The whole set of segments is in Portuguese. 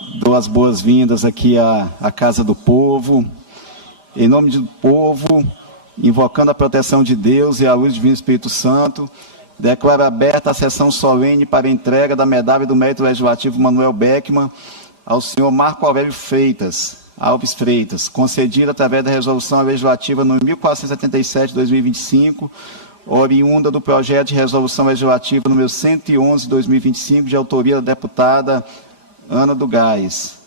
Dou as boas-vindas aqui à Casa do Povo. Em nome do povo, invocando a proteção de Deus e a luz do Divino Espírito Santo, declaro aberta a sessão solene para a entrega da medalha do Mérito Legislativo Manuel Beckmann ao senhor Marco Aurélio Alves Freitas, concedida através da Resolução Legislativa número 1477/2025, oriunda do projeto de Resolução Legislativa número 111/2025, de autoria da deputada Ana do Gás.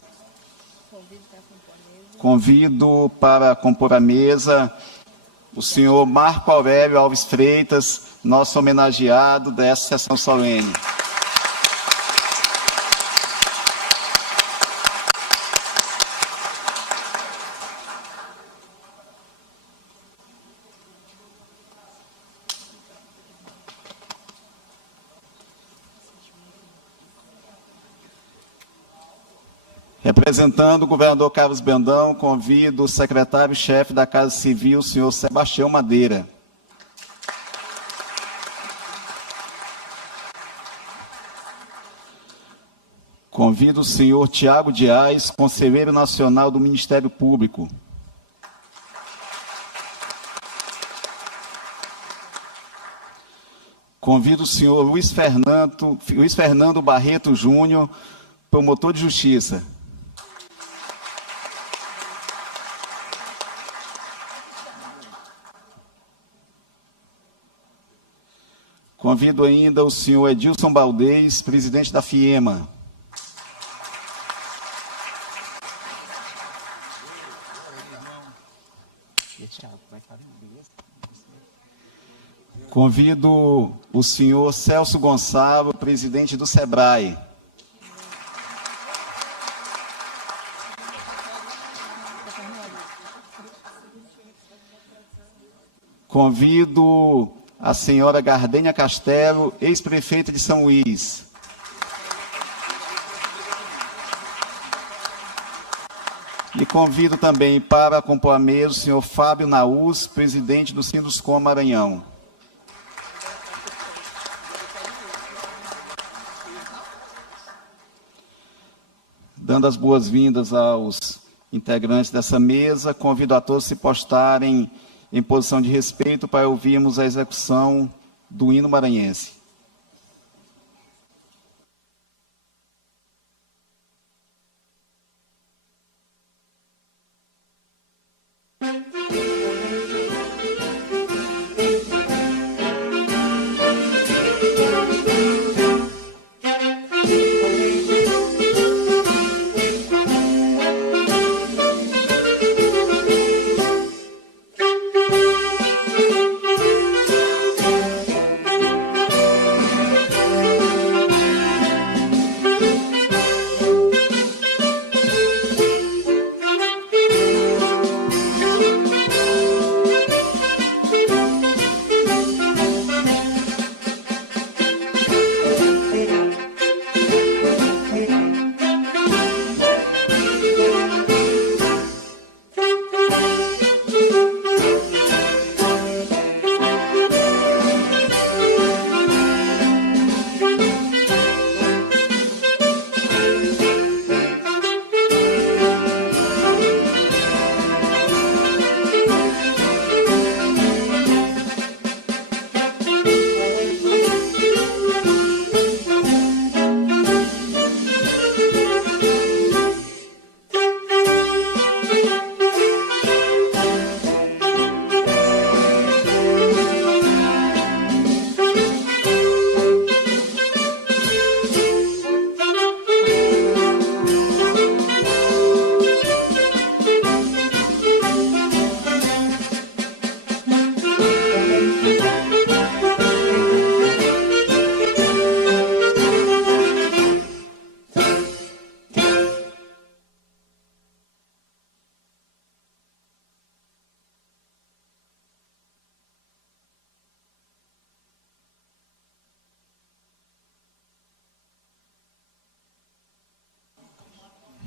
Convido para compor a mesa o senhor Marco Aurélio Alves Freitas, nosso homenageado dessa sessão solene. Representando o governador Carlos Brandão, convido o secretário-chefe da Casa Civil, o senhor Sebastião Madeira. Convido o senhor Tiago Dias, conselheiro nacional do Ministério Público. Convido o senhor Luiz Fernando Barreto Júnior, promotor de justiça. Convido ainda o senhor Edilson Baldez, presidente da FIEMA. Convido o senhor Celso Gonçalo, presidente do SEBRAE. Convido a senhora Gardênia Castelo, ex-prefeita de São Luís. E convido também para compor a mesa o senhor Fábio Naus, presidente do Sinduscom Maranhão. Dando as boas-vindas aos integrantes dessa mesa, convido a todos a se postarem em posição de respeito para ouvirmos a execução do hino maranhense.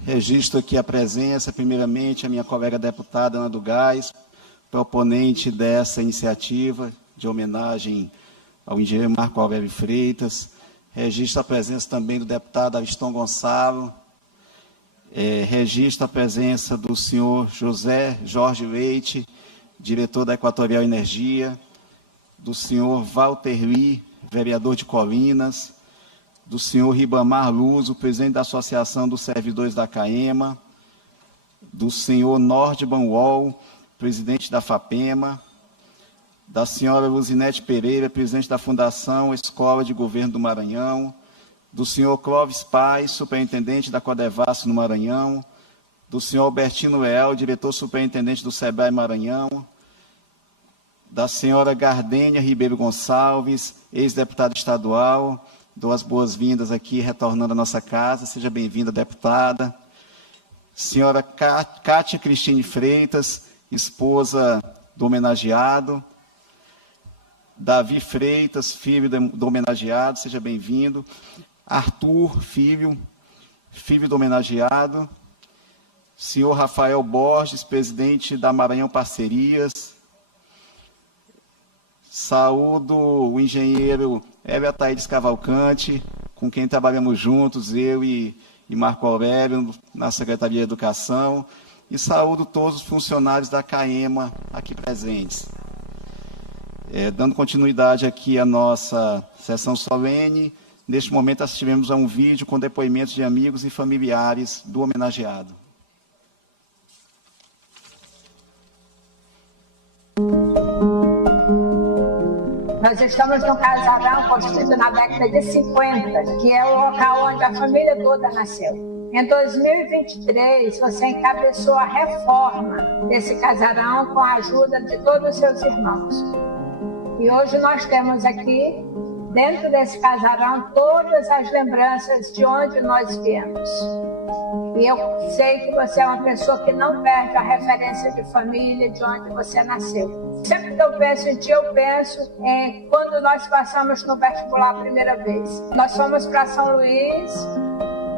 Registro aqui a presença, primeiramente, a minha colega deputada Ana do Gás, proponente dessa iniciativa de homenagem ao engenheiro Marco Aurélio Freitas. Registro a presença também do deputado Ariston Gonçalo Registro a presença do senhor José Jorge Leite, diretor da Equatorial Energia, do senhor Walter Lee, vereador de Colinas, do senhor Ribamar Luz, o presidente da Associação dos Servidores da CAEMA, do senhor Nordman Wall, presidente da FAPEMA, da senhora Luzinete Pereira, presidente da Fundação Escola de Governo do Maranhão, do senhor Clóvis Paz, superintendente da Codevasf no Maranhão, do senhor Albertino Leal, diretor superintendente do SEBRAE Maranhão, da senhora Gardênia Ribeiro Gonçalves, ex-deputada estadual. Dou as boas-vindas aqui, retornando à nossa casa. Seja bem-vinda, deputada. Senhora Cátia Cristine Freitas, esposa do homenageado. Davi Freitas, filho do homenageado, seja bem-vindo. Arthur, filho do homenageado. Senhor Rafael Borges, presidente da Maranhão Parcerias. Saúdo o engenheiro Hélio Ataídes Cavalcante, com quem trabalhamos juntos, eu e Marco Aurélio, na Secretaria de Educação. E saúdo todos os funcionários da CAEMA aqui presentes. Dando continuidade aqui à nossa sessão solene, neste momento assistiremos a um vídeo com depoimentos de amigos e familiares do homenageado. Nós estamos num casarão construído na década de 50, que é o local onde a família toda nasceu. Em 2023, você encabeçou a reforma desse casarão com a ajuda de todos os seus irmãos. E hoje nós temos aqui, dentro desse casarão, todas as lembranças de onde nós viemos. E eu sei que você é uma pessoa que não perde a referência de família, de onde você nasceu. Sempre que eu penso em ti, eu penso em quando nós passamos no vestibular a primeira vez. Nós fomos para São Luís,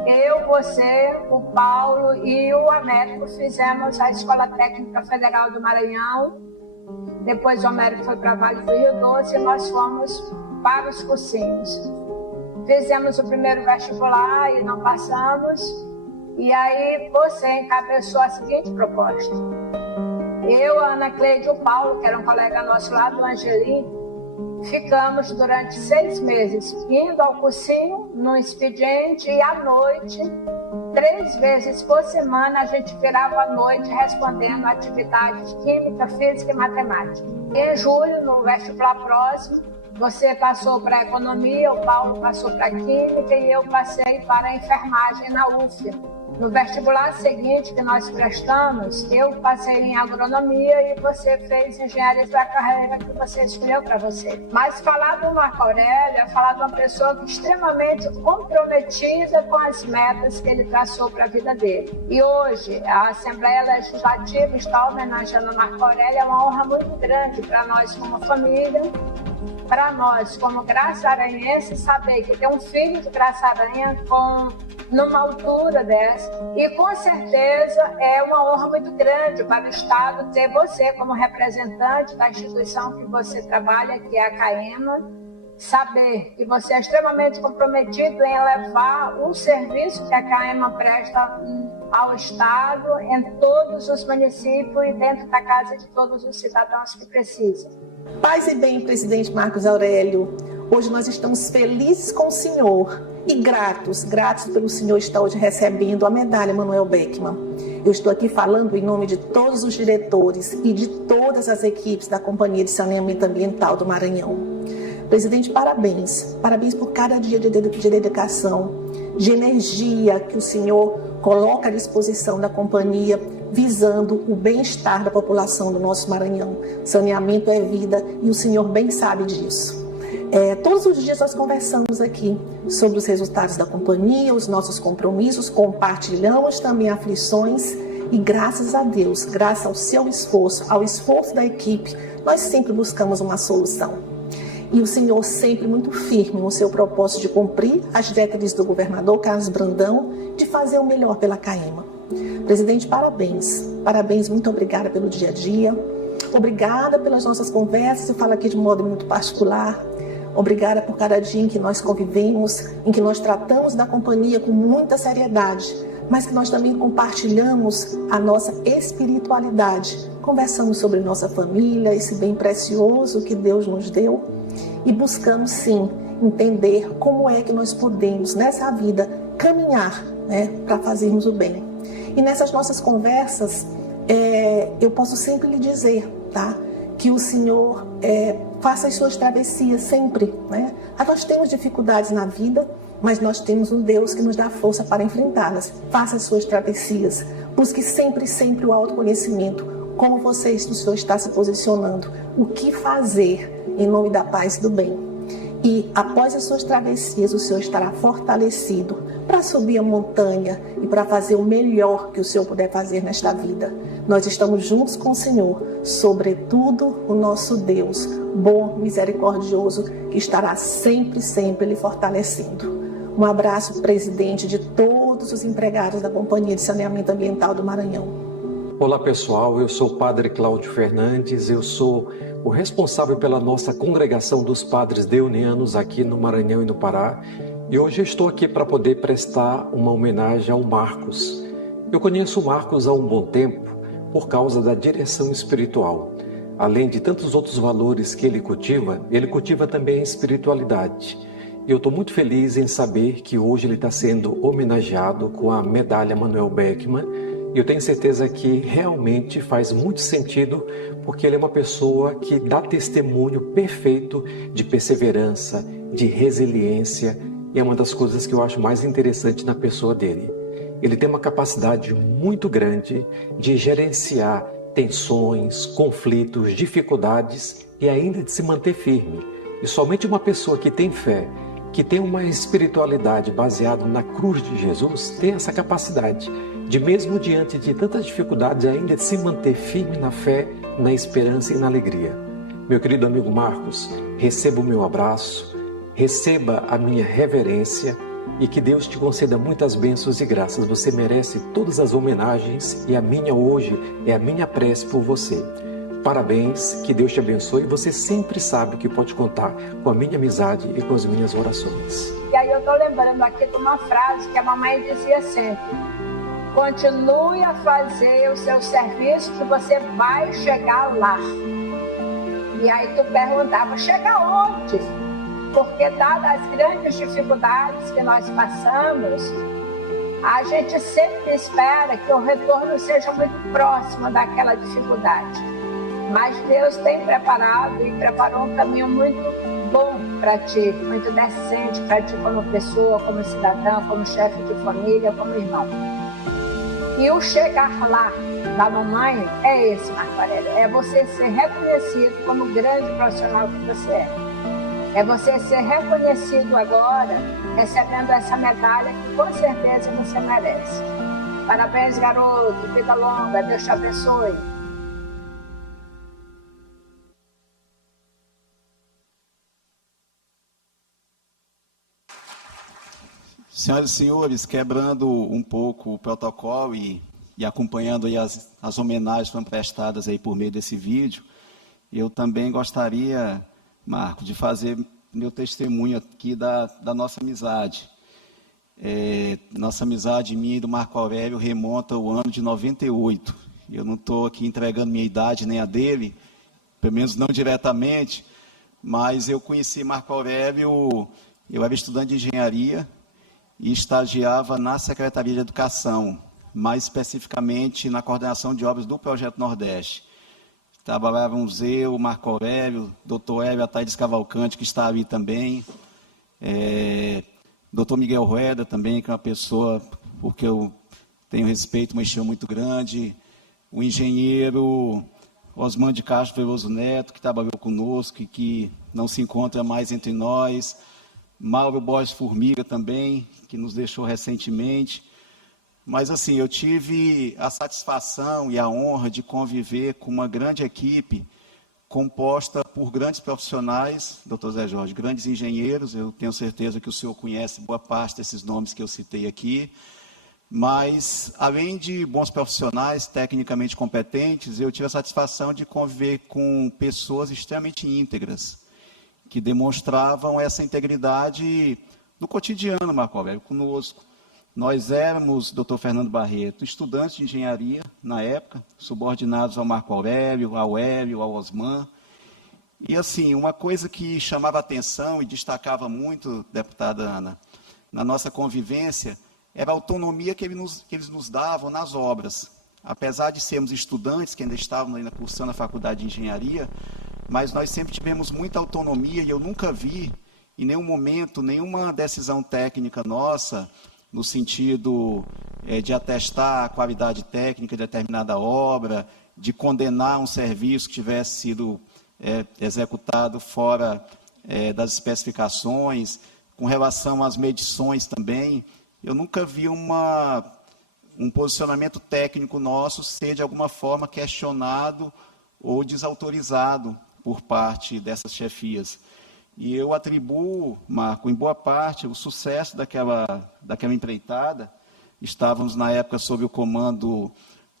eu, você, o Paulo e o Américo fizemos a Escola Técnica Federal do Maranhão. Depois o Américo foi para Vale do Rio Doce e nós fomos para os cursinhos. Fizemos o primeiro vestibular e não passamos. E aí você encabeçou a seguinte proposta. Eu, a Ana Cleide e o Paulo, que era um colega nosso lá do Angelim, ficamos durante 6 meses indo ao cursinho, no expediente, e à noite, 3 vezes por semana, a gente virava à noite respondendo atividades de química, física e matemática. Em julho, no vestibular próximo, você passou para a economia, o Paulo passou para a química e eu passei para a enfermagem na UF. No vestibular seguinte que nós prestamos, eu passei em agronomia e você fez engenharia da carreira que você escolheu para você. Mas falar do Marco Aurélio é falar de uma pessoa extremamente comprometida com as metas que ele traçou para a vida dele. E hoje, a Assembleia Legislativa está homenageando o Marco Aurélio, é uma honra muito grande para nós como família, para nós como graça-aranhenses, saber que tem um filho de Graça-Aranha numa altura dessa. E com certeza é uma honra muito grande para o Estado ter você como representante da instituição que você trabalha, que é a CAEMA, saber que você é extremamente comprometido em levar o serviço que a CAEMA presta ao Estado, em todos os municípios e dentro da casa de todos os cidadãos que precisam. Paz e bem, presidente Marcos Aurélio. Hoje nós estamos felizes com o senhor e gratos pelo senhor estar hoje recebendo a medalha Manuel Beckmann. Eu estou aqui falando em nome de todos os diretores e de todas as equipes da Companhia de Saneamento Ambiental do Maranhão. Presidente, parabéns por cada dia de dedicação, de energia que o senhor coloca à disposição da companhia, visando o bem-estar da população do nosso Maranhão. Saneamento é vida e o senhor bem sabe disso. Todos os dias nós conversamos aqui sobre os resultados da companhia, os nossos compromissos, compartilhamos também aflições e graças a Deus, graças ao seu esforço, ao esforço da equipe, nós sempre buscamos uma solução. E o senhor sempre muito firme no seu propósito de cumprir as diretrizes do governador Carlos Brandão, de fazer o melhor pela CAEMA. Presidente, parabéns, muito obrigada pelo dia a dia, obrigada pelas nossas conversas, eu falo aqui de modo muito particular, obrigada por cada dia em que nós convivemos, em que nós tratamos da companhia com muita seriedade, mas que nós também compartilhamos a nossa espiritualidade. Conversamos sobre nossa família, esse bem precioso que Deus nos deu, e buscamos sim entender como é que nós podemos nessa vida caminhar, para fazermos o bem. E nessas nossas conversas, eu posso sempre lhe dizer, tá? Que o Senhor faça as suas travessias sempre, né? Nós temos dificuldades na vida, mas nós temos um Deus que nos dá força para enfrentá-las. Faça as suas travessias. Busque sempre, sempre o autoconhecimento. Como o Senhor está se posicionando. O que fazer em nome da paz e do bem. E após as suas travessias, o Senhor estará fortalecido para subir a montanha e para fazer o melhor que o Senhor puder fazer nesta vida. Nós estamos juntos com o Senhor, sobretudo o nosso Deus, bom, misericordioso, que estará sempre, sempre lhe fortalecendo. Um abraço, presidente, de todos os empregados da Companhia de Saneamento Ambiental do Maranhão. Olá pessoal, eu sou o Padre Cláudio Fernandes, eu sou o responsável pela nossa congregação dos padres deunianos aqui no Maranhão e no Pará, e hoje eu estou aqui para poder prestar uma homenagem ao Marcos. Eu conheço o Marcos há um bom tempo por causa da direção espiritual. Além de tantos outros valores que ele cultiva também a espiritualidade. E eu estou muito feliz em saber que hoje ele está sendo homenageado com a medalha Manuel Beckmann. E eu tenho certeza que realmente faz muito sentido, porque ele é uma pessoa que dá testemunho perfeito de perseverança, de resiliência, e é uma das coisas que eu acho mais interessante na pessoa dele. Ele tem uma capacidade muito grande de gerenciar tensões, conflitos, dificuldades e ainda de se manter firme. E somente uma pessoa que tem fé, que tem uma espiritualidade baseada na cruz de Jesus, tem essa capacidade de, mesmo diante de tantas dificuldades, ainda se manter firme na fé, na esperança e na alegria. Meu querido amigo Marcos, receba o meu abraço, receba a minha reverência e que Deus te conceda muitas bênçãos e graças. Você merece todas as homenagens e a minha hoje é a minha prece por você. Parabéns, que Deus te abençoe e você sempre sabe que pode contar com a minha amizade e com as minhas orações. E aí eu estou lembrando aqui de uma frase que a mamãe dizia sempre: continue a fazer o seu serviço que você vai chegar lá. E aí tu perguntava, chega onde? Porque dadas as grandes dificuldades que nós passamos, a gente sempre espera que o retorno seja muito próximo daquela dificuldade. Mas Deus tem preparado e preparou um caminho muito bom para ti, muito decente para ti como pessoa, como cidadão, como chefe de família, como irmão. E o chegar lá da mamãe é esse, Marco Aurélio, é você ser reconhecido como o grande profissional que você é. É você ser reconhecido agora, recebendo essa medalha que com certeza você merece. Parabéns, garoto, vida longa, Deus te abençoe. Senhoras e senhores, quebrando um pouco o protocolo e acompanhando aí as homenagens que foram prestadas aí por meio desse vídeo, eu também gostaria, Marco, de fazer meu testemunho aqui da nossa amizade. Nossa amizade minha e do Marco Aurélio remonta ao ano de 98. Eu não estou aqui entregando minha idade nem a dele, pelo menos não diretamente, mas eu conheci Marco Aurélio, eu era estudante de engenharia, e estagiava na Secretaria de Educação, mais especificamente na coordenação de obras do Projeto Nordeste. Trabalhávamos eu, Marco Aurélio, doutor Hélio Ataídes Cavalcante, que está ali também, doutor Miguel Rueda também, que é uma pessoa, porque eu tenho respeito, uma estima muito grande, o engenheiro Osman de Castro Veloso Neto, que trabalhou conosco e que não se encontra mais entre nós, Mauro Borges Formiga também, que nos deixou recentemente. Mas, assim, eu tive a satisfação e a honra de conviver com uma grande equipe composta por grandes profissionais, doutor Zé Jorge, grandes engenheiros. Eu tenho certeza que o senhor conhece boa parte desses nomes que eu citei aqui. Mas, além de bons profissionais, tecnicamente competentes, eu tive a satisfação de conviver com pessoas extremamente íntegras, que demonstravam essa integridade no cotidiano, Marco Aurélio, conosco. Nós éramos, doutor Fernando Barreto, estudantes de engenharia na época, subordinados ao Marco Aurélio, ao Hélio, ao Osman. E assim, uma coisa que chamava atenção e destacava muito, deputada Ana, na nossa convivência, era a autonomia que eles nos davam nas obras. Apesar de sermos estudantes, que ainda estavam ainda cursando a faculdade de engenharia, mas nós sempre tivemos muita autonomia e eu nunca vi, em nenhum momento, nenhuma decisão técnica nossa, no sentido de atestar a qualidade técnica de determinada obra, de condenar um serviço que tivesse sido executado fora das especificações, com relação às medições também. Eu nunca vi um posicionamento técnico nosso ser de alguma forma questionado ou desautorizado por parte dessas chefias. E eu atribuo, Marco, em boa parte, o sucesso daquela empreitada. Estávamos, na época, sob o comando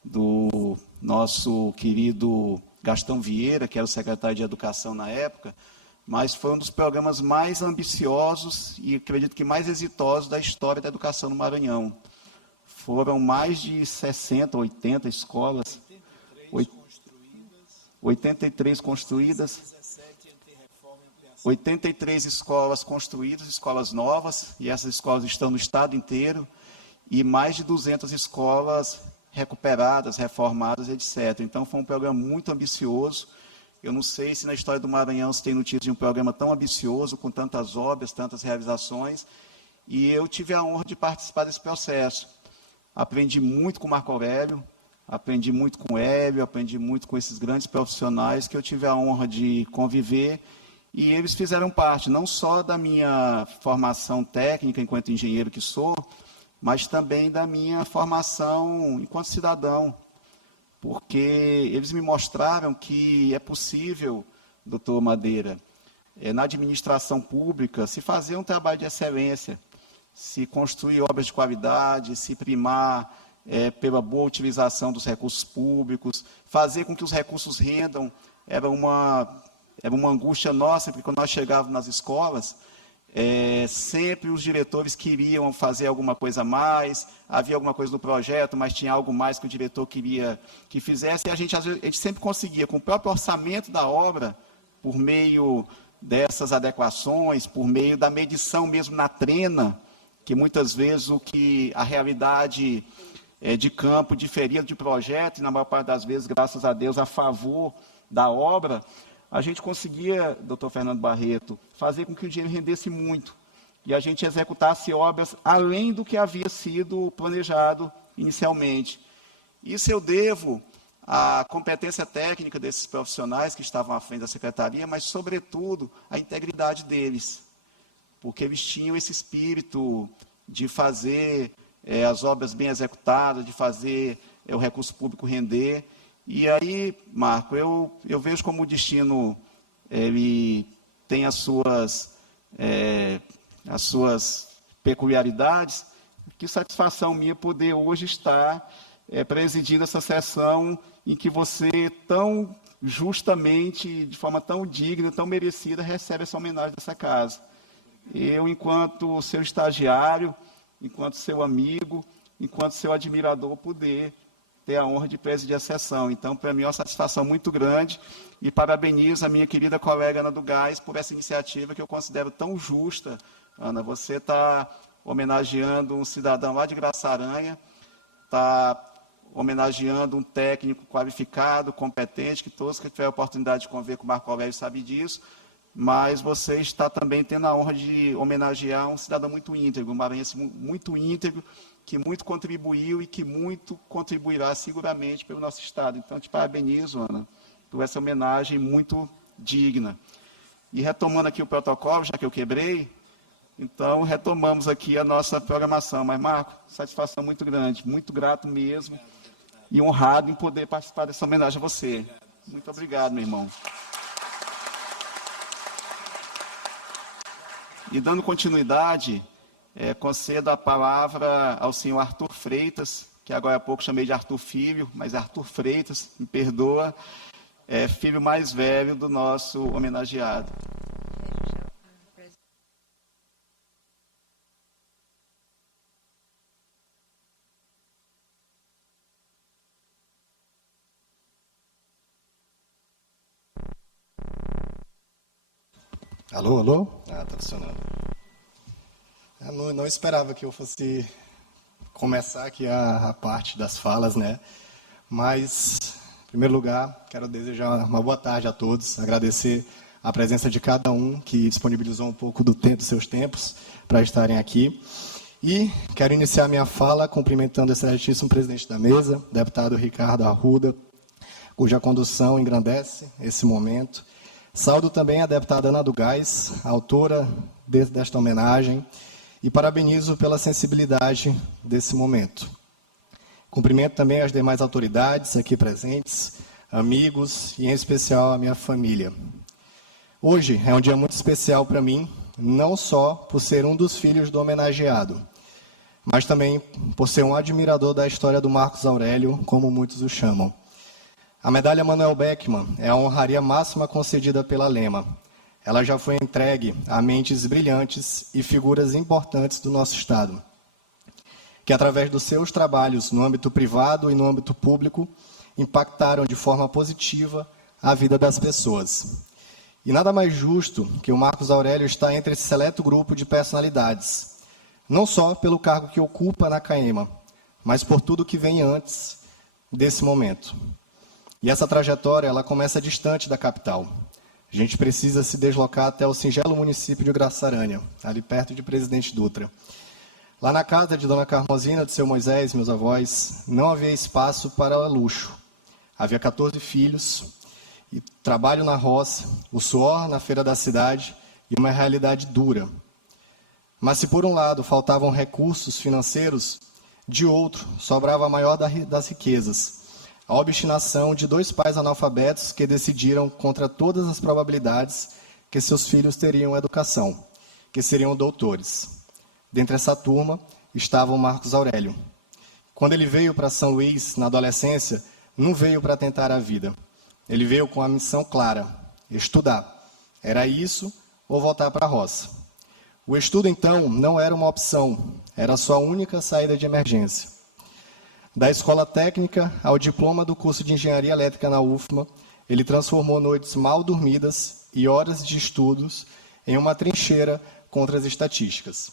do nosso querido Gastão Vieira, que era o secretário de Educação na época, mas foi um dos programas mais ambiciosos e, acredito que, mais exitosos da história da educação no Maranhão. Foram mais de 60, 80 escolas, 83 construídas, 83 escolas construídas, escolas novas, e essas escolas estão no estado inteiro, e mais de 200 escolas recuperadas, reformadas, etc. Então, foi um programa muito ambicioso. Eu não sei se na história do Maranhão se tem notícia de um programa tão ambicioso, com tantas obras, tantas realizações, e eu tive a honra de participar desse processo. Aprendi muito com o Marco Aurélio, aprendi muito com o Hélio, aprendi muito com esses grandes profissionais que eu tive a honra de conviver, e eles fizeram parte não só da minha formação técnica enquanto engenheiro que sou, mas também da minha formação enquanto cidadão, porque eles me mostraram que é possível, doutor Madeira, na administração pública, se fazer um trabalho de excelência, se construir obras de qualidade, se primar pela boa utilização dos recursos públicos, fazer com que os recursos rendam. Era uma angústia nossa, porque quando nós chegávamos nas escolas, sempre os diretores queriam fazer alguma coisa a mais, havia alguma coisa no projeto, mas tinha algo mais que o diretor queria que fizesse, e a gente sempre conseguia, com o próprio orçamento da obra, por meio dessas adequações, por meio da medição mesmo na trena, que muitas vezes a realidade de campo diferia de projeto, e na maior parte das vezes, graças a Deus, a favor da obra, a gente conseguia, doutor Fernando Barreto, fazer com que o dinheiro rendesse muito, e a gente executasse obras além do que havia sido planejado inicialmente. Isso eu devo à competência técnica desses profissionais que estavam à frente da secretaria, mas, sobretudo, à integridade deles, porque eles tinham esse espírito de fazer as obras bem executadas, de fazer o recurso público render. E aí, Marco, eu vejo como o destino ele tem as suas peculiaridades. Que satisfação minha poder hoje estar presidindo essa sessão em que você tão justamente, de forma tão digna, tão merecida, recebe essa homenagem dessa casa. Eu, enquanto seu estagiário, enquanto seu amigo, enquanto seu admirador, poder ter a honra de presidir a sessão. Então, para mim, é uma satisfação muito grande e parabenizo a minha querida colega Ana do Gás por essa iniciativa que eu considero tão justa. Ana, você está homenageando um cidadão lá de Graçaranha, está homenageando um técnico qualificado, competente, que todos que tiver a oportunidade de conviver com o Marco Aurélio sabem disso, mas você está também tendo a honra de homenagear um cidadão muito íntegro, um maranhense muito íntegro, que muito contribuiu e que muito contribuirá seguramente pelo nosso Estado. Então, te parabenizo, Ana, por essa homenagem muito digna. E retomando aqui o protocolo, já que eu quebrei, então retomamos aqui a nossa programação. Mas, Marco, satisfação muito grande, muito grato mesmo, e honrado em poder participar dessa homenagem a você. Muito obrigado, meu irmão. E dando continuidade, concedo a palavra ao senhor Arthur Freitas, que agora há pouco chamei de Arthur Filho, mas é Arthur Freitas, me perdoa, filho mais velho do nosso homenageado. Alô, alô? Ah, tá funcionando. Eu não esperava que eu fosse começar aqui a parte das falas, né? Mas, em primeiro lugar, quero desejar uma boa tarde a todos, agradecer a presença de cada um que disponibilizou um pouco do tempo, dos seus tempos, para estarem aqui. E quero iniciar minha fala cumprimentando o excelentíssimo presidente da mesa, deputado Ricardo Arruda, cuja condução engrandece esse momento. Saúdo também a deputada Ana do Gás, autora desta homenagem, e parabenizo pela sensibilidade desse momento. Cumprimento também as demais autoridades aqui presentes, amigos e, em especial, a minha família. Hoje é um dia muito especial para mim, não só por ser um dos filhos do homenageado, mas também por ser um admirador da história do Marcos Aurélio, como muitos o chamam. A medalha Manuel Beckmann é a honraria máxima concedida pela Lema. Ela já foi entregue a mentes brilhantes e figuras importantes do nosso Estado, que através dos seus trabalhos no âmbito privado e no âmbito público, impactaram de forma positiva a vida das pessoas. E nada mais justo que o Marcos Aurélio estar entre esse seleto grupo de personalidades, não só pelo cargo que ocupa na CAEMA, mas por tudo que vem antes desse momento. E essa trajetória, ela começa distante da capital. A gente precisa se deslocar até o singelo município de Graça-Aranha, ali perto de Presidente Dutra. Lá na casa de Dona Carmosina, de seu Moisés, meus avós, não havia espaço para luxo. Havia 14 filhos, e trabalho na roça, o suor na feira da cidade e uma realidade dura. Mas se por um lado faltavam recursos financeiros, de outro sobrava a maior das riquezas, a obstinação de 2 pais analfabetos que decidiram, contra todas as probabilidades, que seus filhos teriam educação, que seriam doutores. Dentre essa turma estava o Marcos Aurélio. Quando ele veio para São Luís, na adolescência, não veio para tentar a vida. Ele veio com a missão clara: estudar. Era isso ou voltar para a roça. O estudo, então, não era uma opção, era a sua única saída de emergência. Da escola técnica ao diploma do curso de engenharia elétrica na UFMA, ele transformou noites mal dormidas e horas de estudos em uma trincheira contra as estatísticas.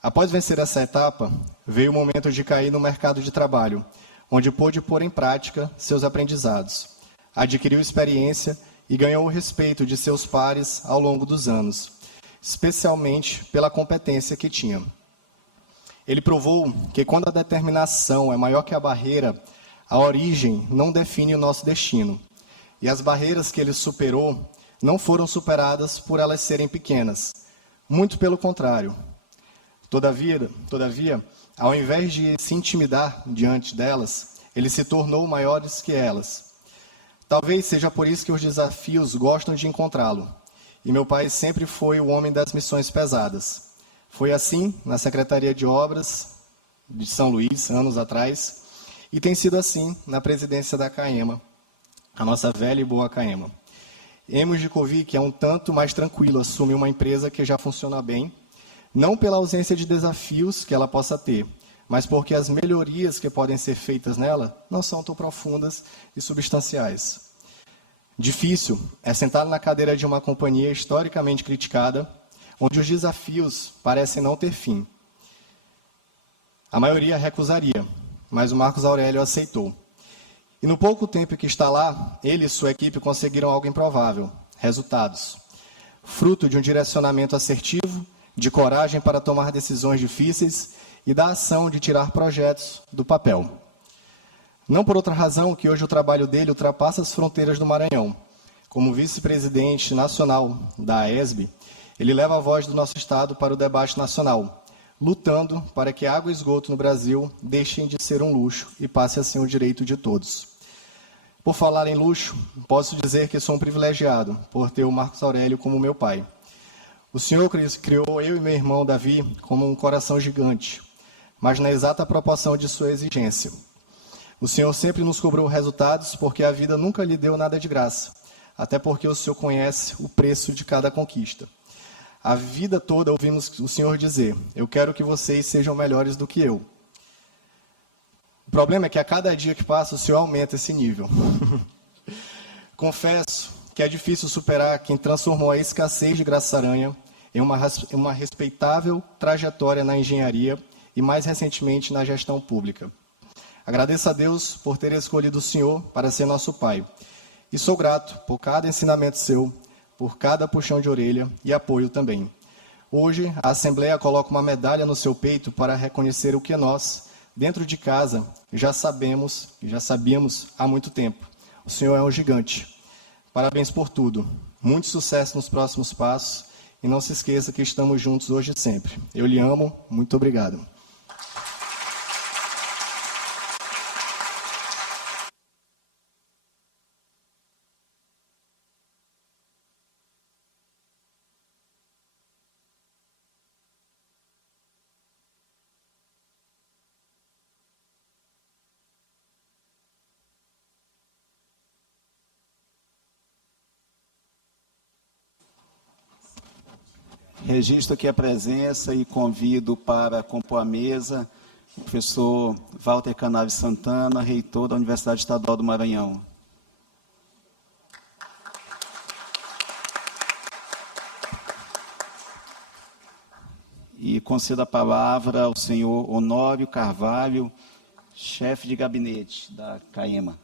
Após vencer essa etapa, veio o momento de cair no mercado de trabalho, onde pôde pôr em prática seus aprendizados. Adquiriu experiência e ganhou o respeito de seus pares ao longo dos anos, especialmente pela competência que tinha. Ele provou que quando a determinação é maior que a barreira, a origem não define o nosso destino. E as barreiras que ele superou não foram superadas por elas serem pequenas. Muito pelo contrário. Todavia, ao invés de se intimidar diante delas, ele se tornou maiores que elas. Talvez seja por isso que os desafios gostam de encontrá-lo. E meu pai sempre foi o homem das missões pesadas. Foi assim na Secretaria de Obras de São Luís, anos atrás, e tem sido assim na presidência da CAEMA, a nossa velha e boa CAEMA. Hemos de Covi, que é um tanto mais tranquilo, assume uma empresa que já funciona bem, não pela ausência de desafios que ela possa ter, mas porque as melhorias que podem ser feitas nela não são tão profundas e substanciais. Difícil é sentar na cadeira de uma companhia historicamente criticada, onde os desafios parecem não ter fim. A maioria recusaria, mas o Marcos Aurélio aceitou. E no pouco tempo que está lá, ele e sua equipe conseguiram algo improvável: resultados. Fruto de um direcionamento assertivo, de coragem para tomar decisões difíceis e da ação de tirar projetos do papel. Não por outra razão que hoje o trabalho dele ultrapassa as fronteiras do Maranhão. Como vice-presidente nacional da AESB, ele leva a voz do nosso Estado para o debate nacional, lutando para que água e esgoto no Brasil deixem de ser um luxo e passe a ser um direito de todos. Por falar em luxo, posso dizer que sou um privilegiado por ter o Marcos Aurélio como meu pai. O Senhor criou eu e meu irmão Davi como um coração gigante, mas na exata proporção de sua exigência. O Senhor sempre nos cobrou resultados porque a vida nunca lhe deu nada de graça, até porque o Senhor conhece o preço de cada conquista. A vida toda ouvimos o Senhor dizer: eu quero que vocês sejam melhores do que eu. O problema é que a cada dia que passa o Senhor aumenta esse nível. Confesso que é difícil superar quem transformou a escassez de Graça-Aranha em uma respeitável trajetória na engenharia e, mais recentemente, na gestão pública. Agradeço a Deus por ter escolhido o senhor para ser nosso pai. E sou grato por cada ensinamento seu, por cada puxão de orelha e apoio também. Hoje, a Assembleia coloca uma medalha no seu peito para reconhecer o que nós, dentro de casa, já sabíamos há muito tempo. O senhor é um gigante. Parabéns por tudo. Muito sucesso nos próximos passos. E não se esqueça que estamos juntos hoje e sempre. Eu lhe amo. Muito obrigado. Registro aqui a presença e convido para compor a mesa o professor Walter Canaves Santana, reitor da Universidade Estadual do Maranhão. E concedo a palavra ao senhor Honório Carvalho, chefe de gabinete da CAEMA.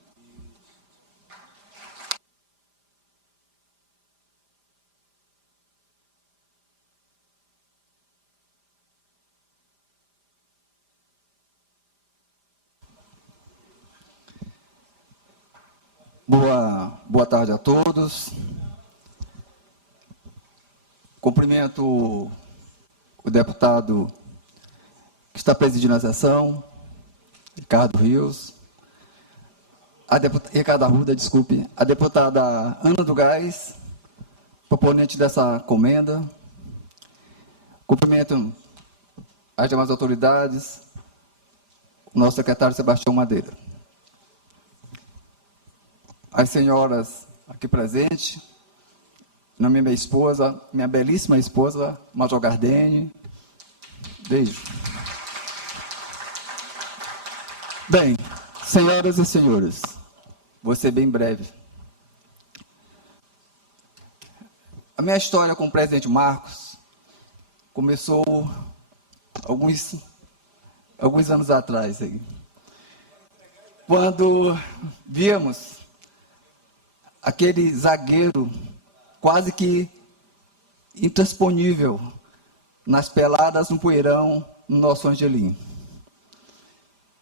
Boa tarde a todos. Cumprimento o deputado que está presidindo a sessão, Ricardo Arruda, a deputada Ana do Gás, proponente dessa comenda. Cumprimento as demais autoridades, o nosso secretário Sebastião Madeira. As senhoras aqui presentes, minha esposa, minha belíssima esposa, Major Gardene. Beijo. Bem, senhoras e senhores, vou ser bem breve. A minha história com o presidente Marcos começou alguns anos atrás, aí, quando víamos aquele zagueiro quase que intransponível nas peladas no Poeirão, no nosso Angelim.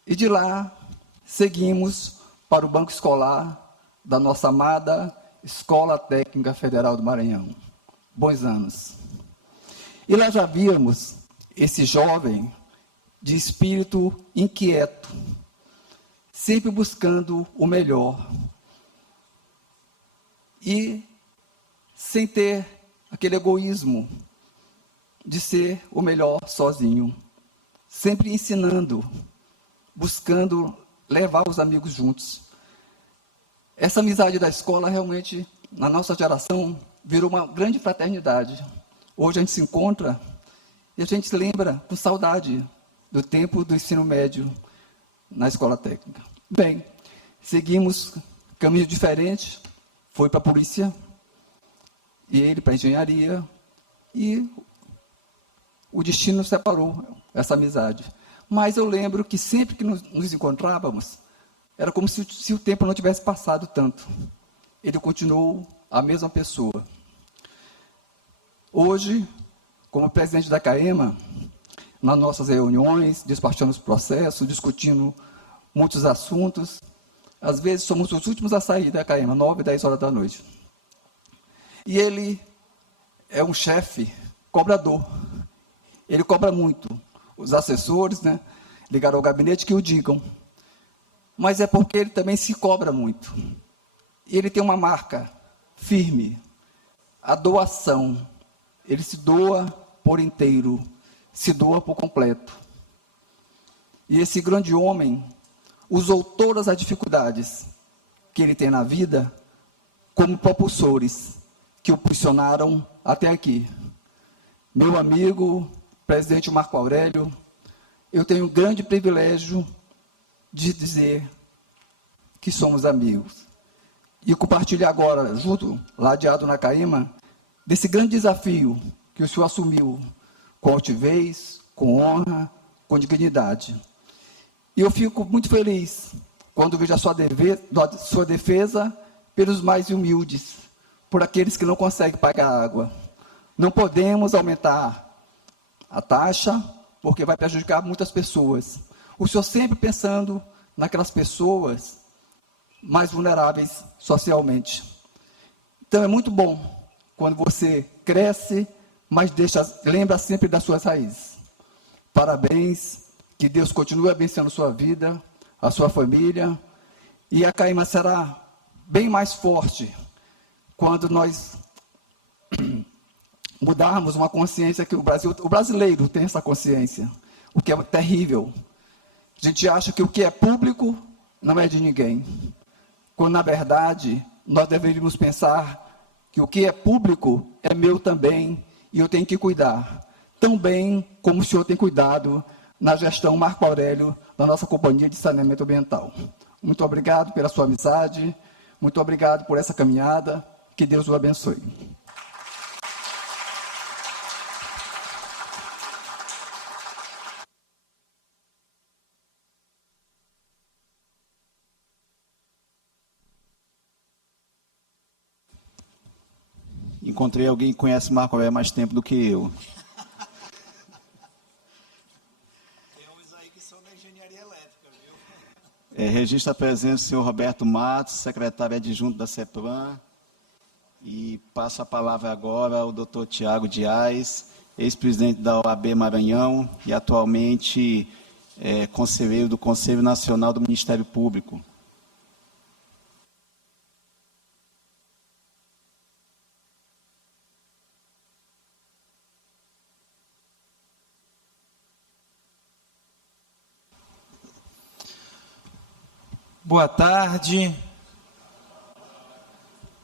E de lá, seguimos para o banco escolar da nossa amada Escola Técnica Federal do Maranhão. Bons anos. E lá já víamos esse jovem de espírito inquieto, sempre buscando o melhor. E sem ter aquele egoísmo de ser o melhor sozinho, sempre ensinando, buscando levar os amigos juntos. Essa amizade da escola realmente, na nossa geração, virou uma grande fraternidade. Hoje a gente se encontra e a gente se lembra com saudade do tempo do ensino médio na escola técnica. Bem, seguimos caminho diferente. Foi para a polícia, e ele para a engenharia, e o destino separou essa amizade. Mas eu lembro que sempre que nos encontrávamos, era como se o tempo não tivesse passado tanto. Ele continuou a mesma pessoa. Hoje, como presidente da CAEMA, nas nossas reuniões, despachando os processos, discutindo muitos assuntos, às vezes somos os últimos a sair da CAEMA, 9, 10 horas da noite. E ele é um chefe cobrador. Ele cobra muito. Os assessores, né, ligaram ao gabinete que o digam. Mas é porque ele também se cobra muito. E ele tem uma marca firme. A doação. Ele se doa por inteiro. Se doa por completo. E esse grande homem usou todas as dificuldades que ele tem na vida como propulsores que o pressionaram até aqui. Meu amigo, presidente Marco Aurélio, eu tenho o grande privilégio de dizer que somos amigos. e compartilhar agora, junto, ladeado na Caema, desse grande desafio que o senhor assumiu com altivez, com honra, com dignidade. E eu fico muito feliz quando vejo a sua defesa pelos mais humildes, por aqueles que não conseguem pagar água. Não podemos aumentar a taxa, porque vai prejudicar muitas pessoas. O senhor sempre pensando naquelas pessoas mais vulneráveis socialmente. Então é muito bom quando você cresce, mas lembra sempre das suas raízes. Parabéns, que Deus continue abençoando a sua vida, a sua família, e a Caema será bem mais forte quando nós mudarmos uma consciência que o brasileiro tem essa consciência, o que é terrível. A gente acha que o que é público não é de ninguém, quando na verdade nós deveríamos pensar que o que é público é meu também e eu tenho que cuidar, tão bem como o senhor tem cuidado na gestão Marco Aurélio da nossa Companhia de Saneamento Ambiental. Muito obrigado pela sua amizade, muito obrigado por essa caminhada, que Deus o abençoe. Encontrei alguém que conhece Marco Aurélio há mais tempo do que eu. Tem uns aí que são da engenharia elétrica, viu? Registra a presença do senhor Roberto Matos, secretário adjunto da CEPLAN, e passo a palavra agora ao doutor Tiago Dias, ex-presidente da OAB Maranhão e atualmente conselheiro do Conselho Nacional do Ministério Público. Boa tarde.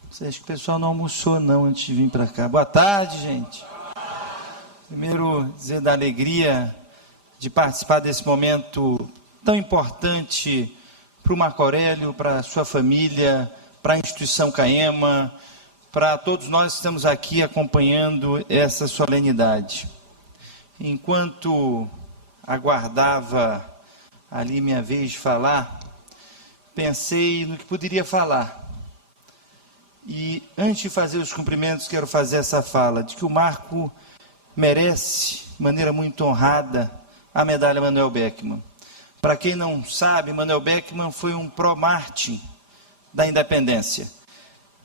Acho que o pessoal não almoçou não antes de vir para cá. Boa tarde, gente. Primeiro, dizer da alegria de participar desse momento tão importante para o Marco Aurélio, para a sua família, para a instituição Caema, para todos nós que estamos aqui acompanhando essa solenidade. Enquanto aguardava ali minha vez de falar, pensei no que poderia falar. E antes de fazer os cumprimentos, quero fazer essa fala, de que o Marco merece, de maneira muito honrada, a medalha Manuel Beckmann. Para quem não sabe, Manuel Beckmann foi um pró-Marte da independência.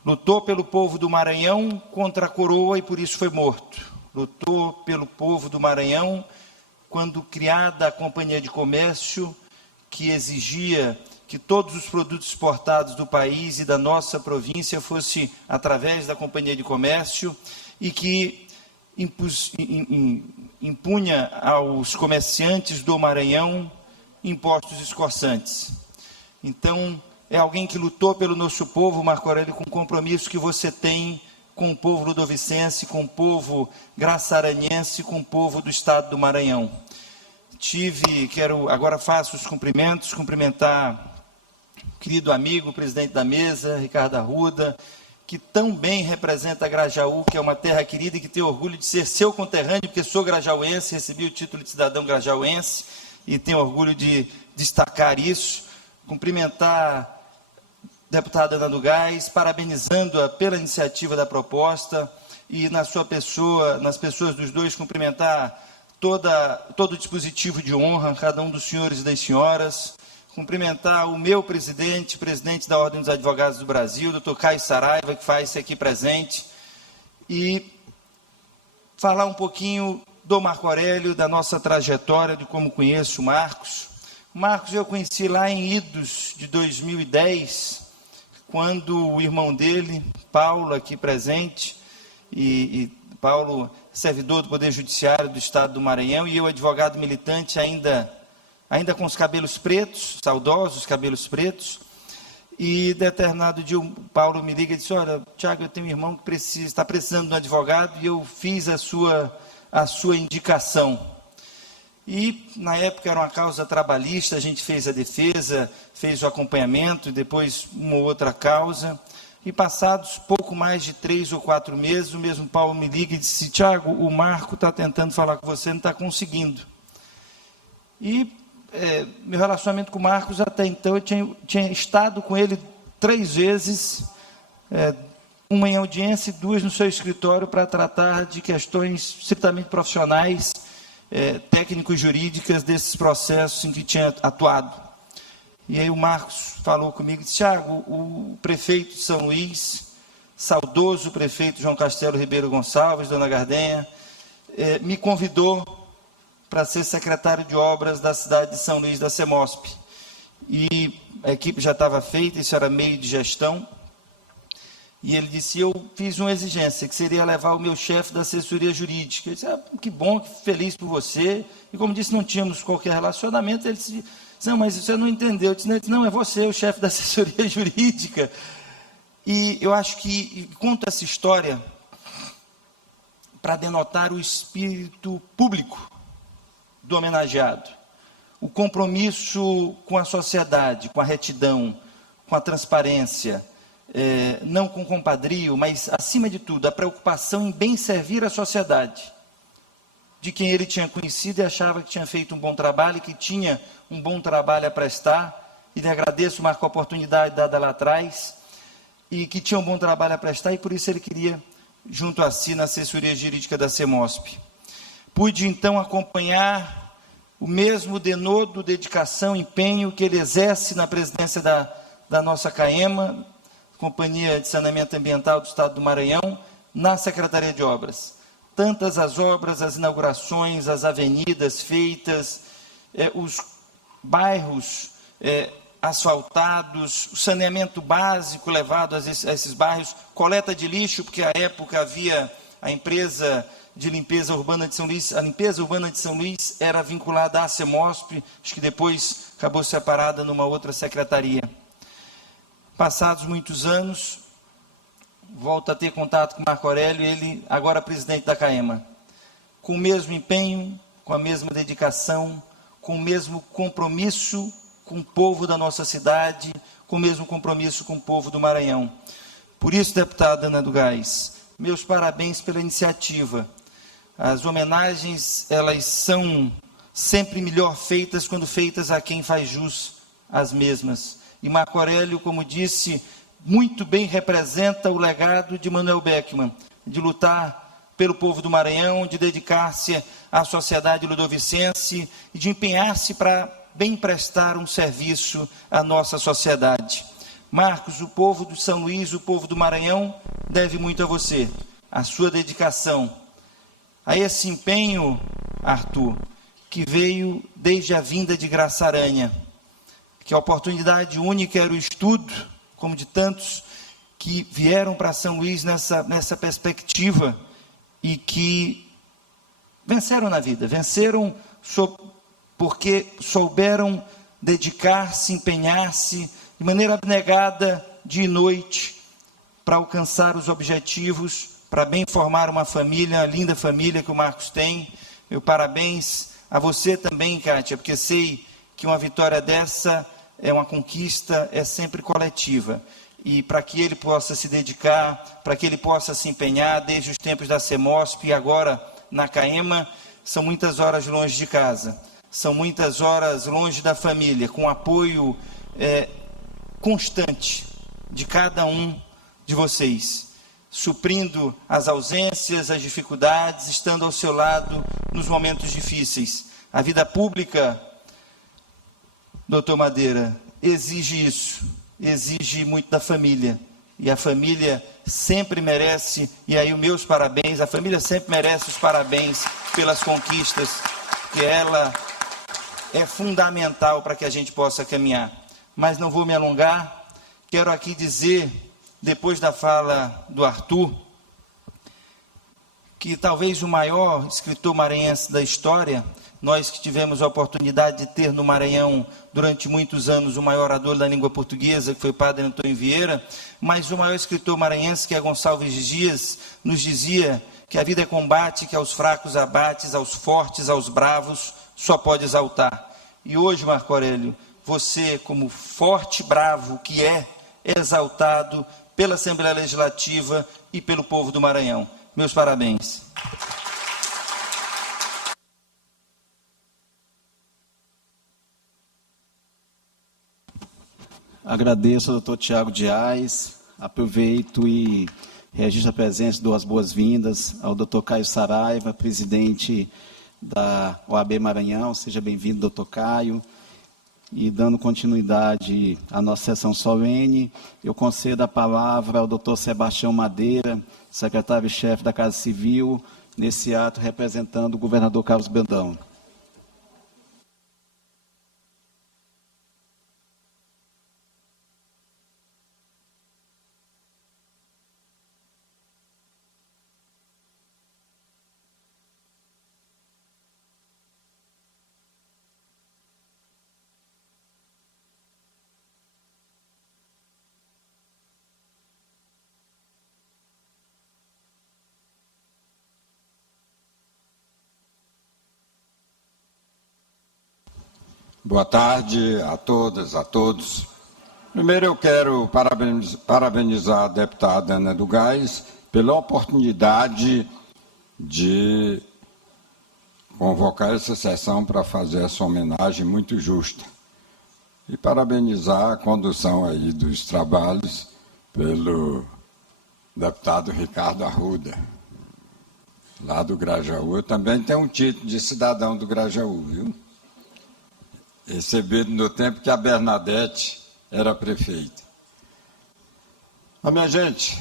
Lutou pelo povo do Maranhão contra a coroa e por isso foi morto. Lutou pelo povo do Maranhão quando criada a Companhia de Comércio, que exigia que todos os produtos exportados do país e da nossa província fossem através da Companhia de Comércio e que impunha aos comerciantes do Maranhão impostos escorçantes. Então, é alguém que lutou pelo nosso povo, Marco Aurélio, com o compromisso que você tem com o povo ludovicense, com o povo graçaranhense, com o povo do estado do Maranhão. Agora faço os cumprimentos, cumprimentar querido amigo, presidente da mesa, Ricardo Arruda, que tão bem representa Grajaú, que é uma terra querida e que tem orgulho de ser seu conterrâneo, porque sou grajauense, recebi o título de cidadão grajauense e tenho orgulho de destacar isso. Cumprimentar a deputada Ana do Gás, parabenizando-a pela iniciativa da proposta e na sua pessoa, nas pessoas dos dois, cumprimentar todo o dispositivo de honra, cada um dos senhores e das senhoras. Cumprimentar o meu presidente da Ordem dos Advogados do Brasil, doutor Caio Saraiva, que faz-se aqui presente, e falar um pouquinho do Marco Aurélio, da nossa trajetória, de como conheço o Marcos. O Marcos eu conheci lá em idos de 2010, quando o irmão dele, Paulo, aqui presente, e Paulo, servidor do Poder Judiciário do Estado do Maranhão, e eu, advogado militante, ainda com os cabelos pretos, saudosos cabelos pretos, e determinado dia o Paulo me liga e disse: olha, Tiago, eu tenho um irmão que está precisando de um advogado, e eu fiz a sua indicação. E, na época, era uma causa trabalhista, a gente fez a defesa, fez o acompanhamento, e depois uma ou outra causa. E passados pouco mais de 3 ou 4 meses, o mesmo Paulo me liga e disse: Tiago, o Marco está tentando falar com você, não está conseguindo. E meu relacionamento com o Marcos, até então, eu tinha estado com ele 3 vezes, uma em audiência e 2 no seu escritório, para tratar de questões estritamente profissionais, técnicos jurídicas desses processos em que tinha atuado. E aí o Marcos falou comigo e disse: Tiago, o prefeito de São Luís, saudoso prefeito João Castelo Ribeiro Gonçalves, dona Gardenha, me convidou para ser secretário de obras da cidade de São Luís da CEMOSP. E a equipe já estava feita, isso era meio de gestão. E ele disse: eu fiz uma exigência, que seria levar o meu chefe da assessoria jurídica. Eu disse: que bom, que feliz por você. E como disse, não tínhamos qualquer relacionamento. Ele disse: não, mas você não entendeu. Eu disse: não, é você, o chefe da assessoria jurídica. E eu acho que conto essa história para denotar o espírito público do homenageado, o compromisso com a sociedade, com a retidão, com a transparência, não com compadrio, mas, acima de tudo, a preocupação em bem servir a sociedade, de quem ele tinha conhecido e achava que tinha feito um bom trabalho, que tinha um bom trabalho a prestar, e lhe agradeço, Marco, a oportunidade dada lá atrás, e que tinha um bom trabalho a prestar, e por isso ele queria, junto a si, na assessoria jurídica da CEMOSP. Pude, então, acompanhar o mesmo denodo, dedicação, empenho que ele exerce na presidência da nossa CAEMA, Companhia de Saneamento Ambiental do Estado do Maranhão, na Secretaria de Obras. Tantas as obras, as inaugurações, as avenidas feitas, os bairros asfaltados, o saneamento básico levado a esses bairros, coleta de lixo, porque à época havia a empresa de limpeza urbana de São Luís, a limpeza urbana de São Luís era vinculada à CEMOSP, acho que depois acabou separada numa outra secretaria. Passados muitos anos, volto a ter contato com o Marco Aurélio, ele agora presidente da CAEMA, com o mesmo empenho, com a mesma dedicação, com o mesmo compromisso com o povo da nossa cidade, com o mesmo compromisso com o povo do Maranhão. Por isso, deputada Ana do Gás, meus parabéns pela iniciativa. As homenagens, elas são sempre melhor feitas quando feitas a quem faz jus às mesmas. E Marco Aurélio, como disse, muito bem representa o legado de Manuel Beckmann, de lutar pelo povo do Maranhão, de dedicar-se à sociedade ludovicense e de empenhar-se para bem prestar um serviço à nossa sociedade. Marcos, o povo de São Luís, o povo do Maranhão, deve muito a você, a sua dedicação, a esse empenho, Arthur, que veio desde a vinda de Graça Aranha, que a oportunidade única era o estudo, como de tantos que vieram para São Luís nessa perspectiva e que venceram na vida, venceram porque souberam dedicar-se, empenhar-se de maneira abnegada, dia e noite, para alcançar os objetivos, para bem formar uma família, a linda família que o Marcos tem. Meu parabéns a você também, Kátia, porque sei que uma vitória dessa é uma conquista, é sempre coletiva. E para que ele possa se dedicar, para que ele possa se empenhar, desde os tempos da CEMOSP e agora na CAEMA, são muitas horas longe de casa, são muitas horas longe da família, com apoio constante de cada um de vocês, suprindo as ausências, as dificuldades, estando ao seu lado nos momentos difíceis. A vida pública, doutor Madeira, exige isso, exige muito da família, e a família sempre merece, e aí os meus parabéns, a família sempre merece os parabéns pelas conquistas, que ela é fundamental para que a gente possa caminhar. Mas não vou me alongar, quero aqui dizer, depois da fala do Arthur, que talvez o maior escritor maranhense da história, nós que tivemos a oportunidade de ter no Maranhão, durante muitos anos, o maior orador da língua portuguesa, que foi o padre Antônio Vieira, mas o maior escritor maranhense, que é Gonçalves Dias, nos dizia que a vida é combate, que aos fracos abates, aos fortes, aos bravos, só pode exaltar. E hoje, Marco Aurélio, você, como forte, bravo que é exaltado pela Assembleia Legislativa e pelo povo do Maranhão. Meus parabéns. Agradeço ao doutor Tiago Dias, aproveito e registro a presença, dou as boas-vindas ao doutor Caio Saraiva, presidente da OAB Maranhão. Seja bem-vindo, doutor Caio. E dando continuidade à nossa sessão solene, eu concedo a palavra ao doutor Sebastião Madeira, secretário-chefe da Casa Civil, nesse ato representando o governador Carlos Brandão. Boa tarde a todas, a todos. Primeiro eu quero parabenizar a deputada Ana do Gás pela oportunidade de convocar essa sessão para fazer essa homenagem muito justa. E parabenizar a condução aí dos trabalhos pelo deputado Ricardo Arruda, lá do Grajaú. Eu também tenho um título de cidadão do Grajaú, viu? Recebido no tempo que a Bernadette era prefeita. Mas, minha gente,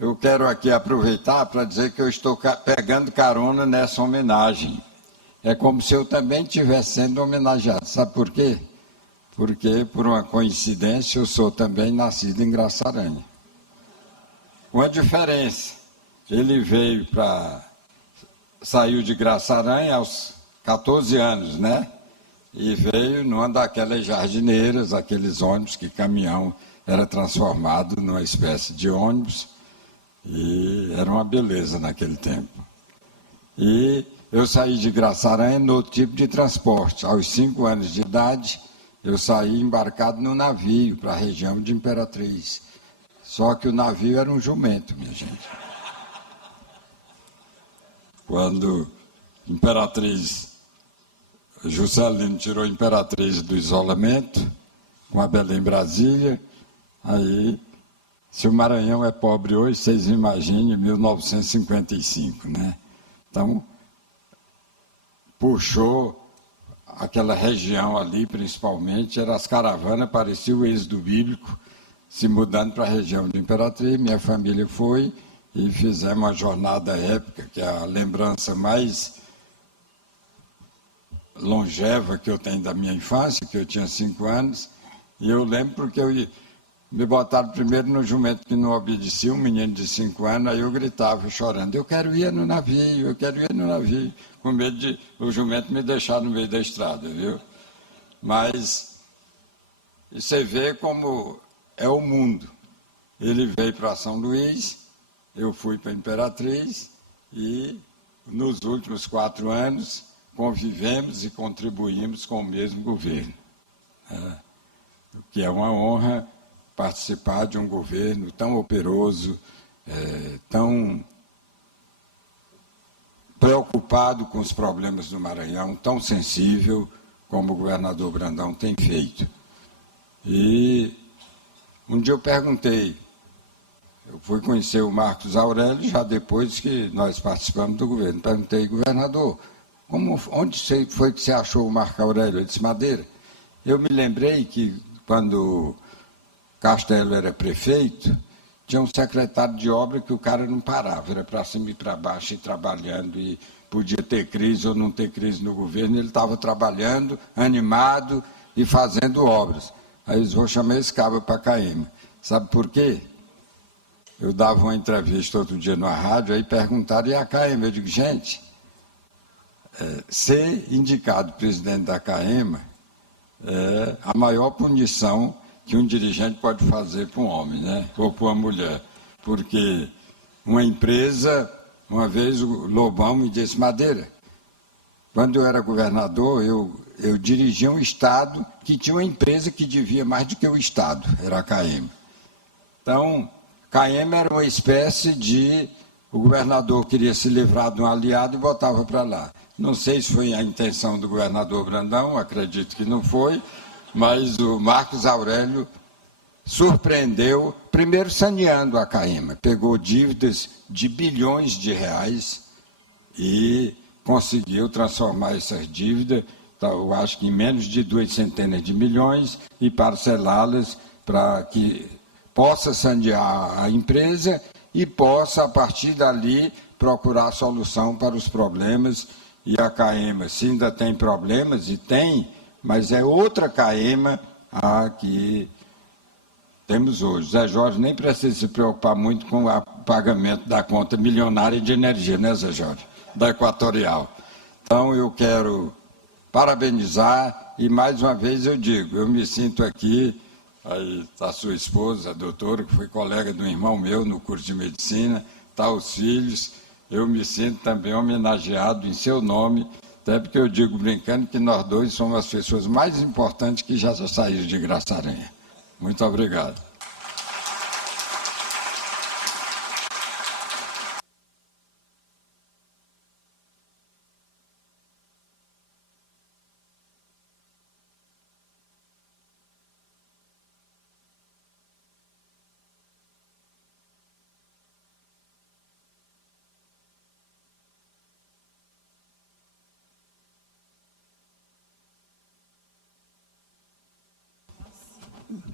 eu quero aqui aproveitar para dizer que eu estou pegando carona nessa homenagem. É como se eu também estivesse sendo homenageado. Sabe por quê? Porque, por uma coincidência, eu sou também nascido em Graçaranha. Com a diferença, ele saiu de Graçaranha aos 14 anos, né? E veio numa daquelas jardineiras, aqueles ônibus que caminhão era transformado numa espécie de ônibus, e era uma beleza naquele tempo. E eu saí de Graçaranha no outro tipo de transporte. Aos 5 anos de idade, eu saí embarcado no navio para a região de Imperatriz. Só que o navio era um jumento, minha gente. Quando Juscelino tirou a Imperatriz do isolamento, com a Belém Brasília, aí, se o Maranhão é pobre hoje, vocês imaginem 1955, né? Então, puxou aquela região ali, principalmente, eram as caravanas, parecia o êxodo bíblico, se mudando para a região de Imperatriz. Minha família foi e fizemos uma jornada épica, que é a lembrança mais longeva que eu tenho da minha infância, que eu tinha 5 anos, e eu lembro porque me botaram primeiro no jumento que não obedecia, um menino de 5 anos, aí eu gritava chorando, eu quero ir no navio, com medo de o jumento me deixar no meio da estrada, viu? Mas você vê como é o mundo. Ele veio para São Luís, eu fui para Imperatriz, e nos últimos 4 anos convivemos e contribuímos com o mesmo governo. O que é uma honra participar de um governo tão operoso, tão preocupado com os problemas do Maranhão, tão sensível como o governador Brandão tem feito. E um dia eu perguntei, eu fui conhecer o Marcos Aurélio já depois que nós participamos do governo, perguntei, governador, onde foi que você achou o Marco Aurélio? Ele disse, Madeira. Eu me lembrei que, quando Castelo era prefeito, tinha um secretário de obra que o cara não parava, era para cima e para baixo, e trabalhando, e podia ter crise ou não ter crise no governo, ele estava trabalhando, animado e fazendo obras. Aí eu disse, vou chamar esse cabra para Caema. Sabe por quê? Eu dava uma entrevista outro dia na rádio, aí perguntaram, e a Caema? Eu digo, gente, ser indicado presidente da Caema é a maior punição que um dirigente pode fazer para um homem, né? Ou para uma mulher. Porque uma empresa, uma vez o Lobão me disse, Madeira, Quando eu era governador, eu dirigia um estado que tinha uma empresa que devia mais do que o estado, era a CAEMA. Então, CAEMA era uma espécie de... O governador queria se livrar de um aliado e voltava para lá. Não sei se foi a intenção do governador Brandão, acredito que não foi, mas o Marcos Aurélio surpreendeu, primeiro saneando a CAEMA, pegou dívidas de bilhões de reais e conseguiu transformar essas dívidas, eu acho que em menos de 2 centenas de milhões, e parcelá-las para que possa sanear a empresa e possa, a partir dali, procurar solução para os problemas. E a CAEMA, se ainda tem problemas, e tem, mas é outra CAEMA a que temos hoje. Zé Jorge nem precisa se preocupar muito com o pagamento da conta milionária de energia, né, Zé Jorge? Da Equatorial. Então, eu quero parabenizar e, mais uma vez, eu digo, eu me sinto aqui, aí está a sua esposa, a doutora, que foi colega do irmão meu no curso de medicina, está os filhos, eu me sinto também homenageado em seu nome, até porque eu digo brincando que nós dois somos as pessoas mais importantes que já saíram de Graça-Aranha. Muito obrigado.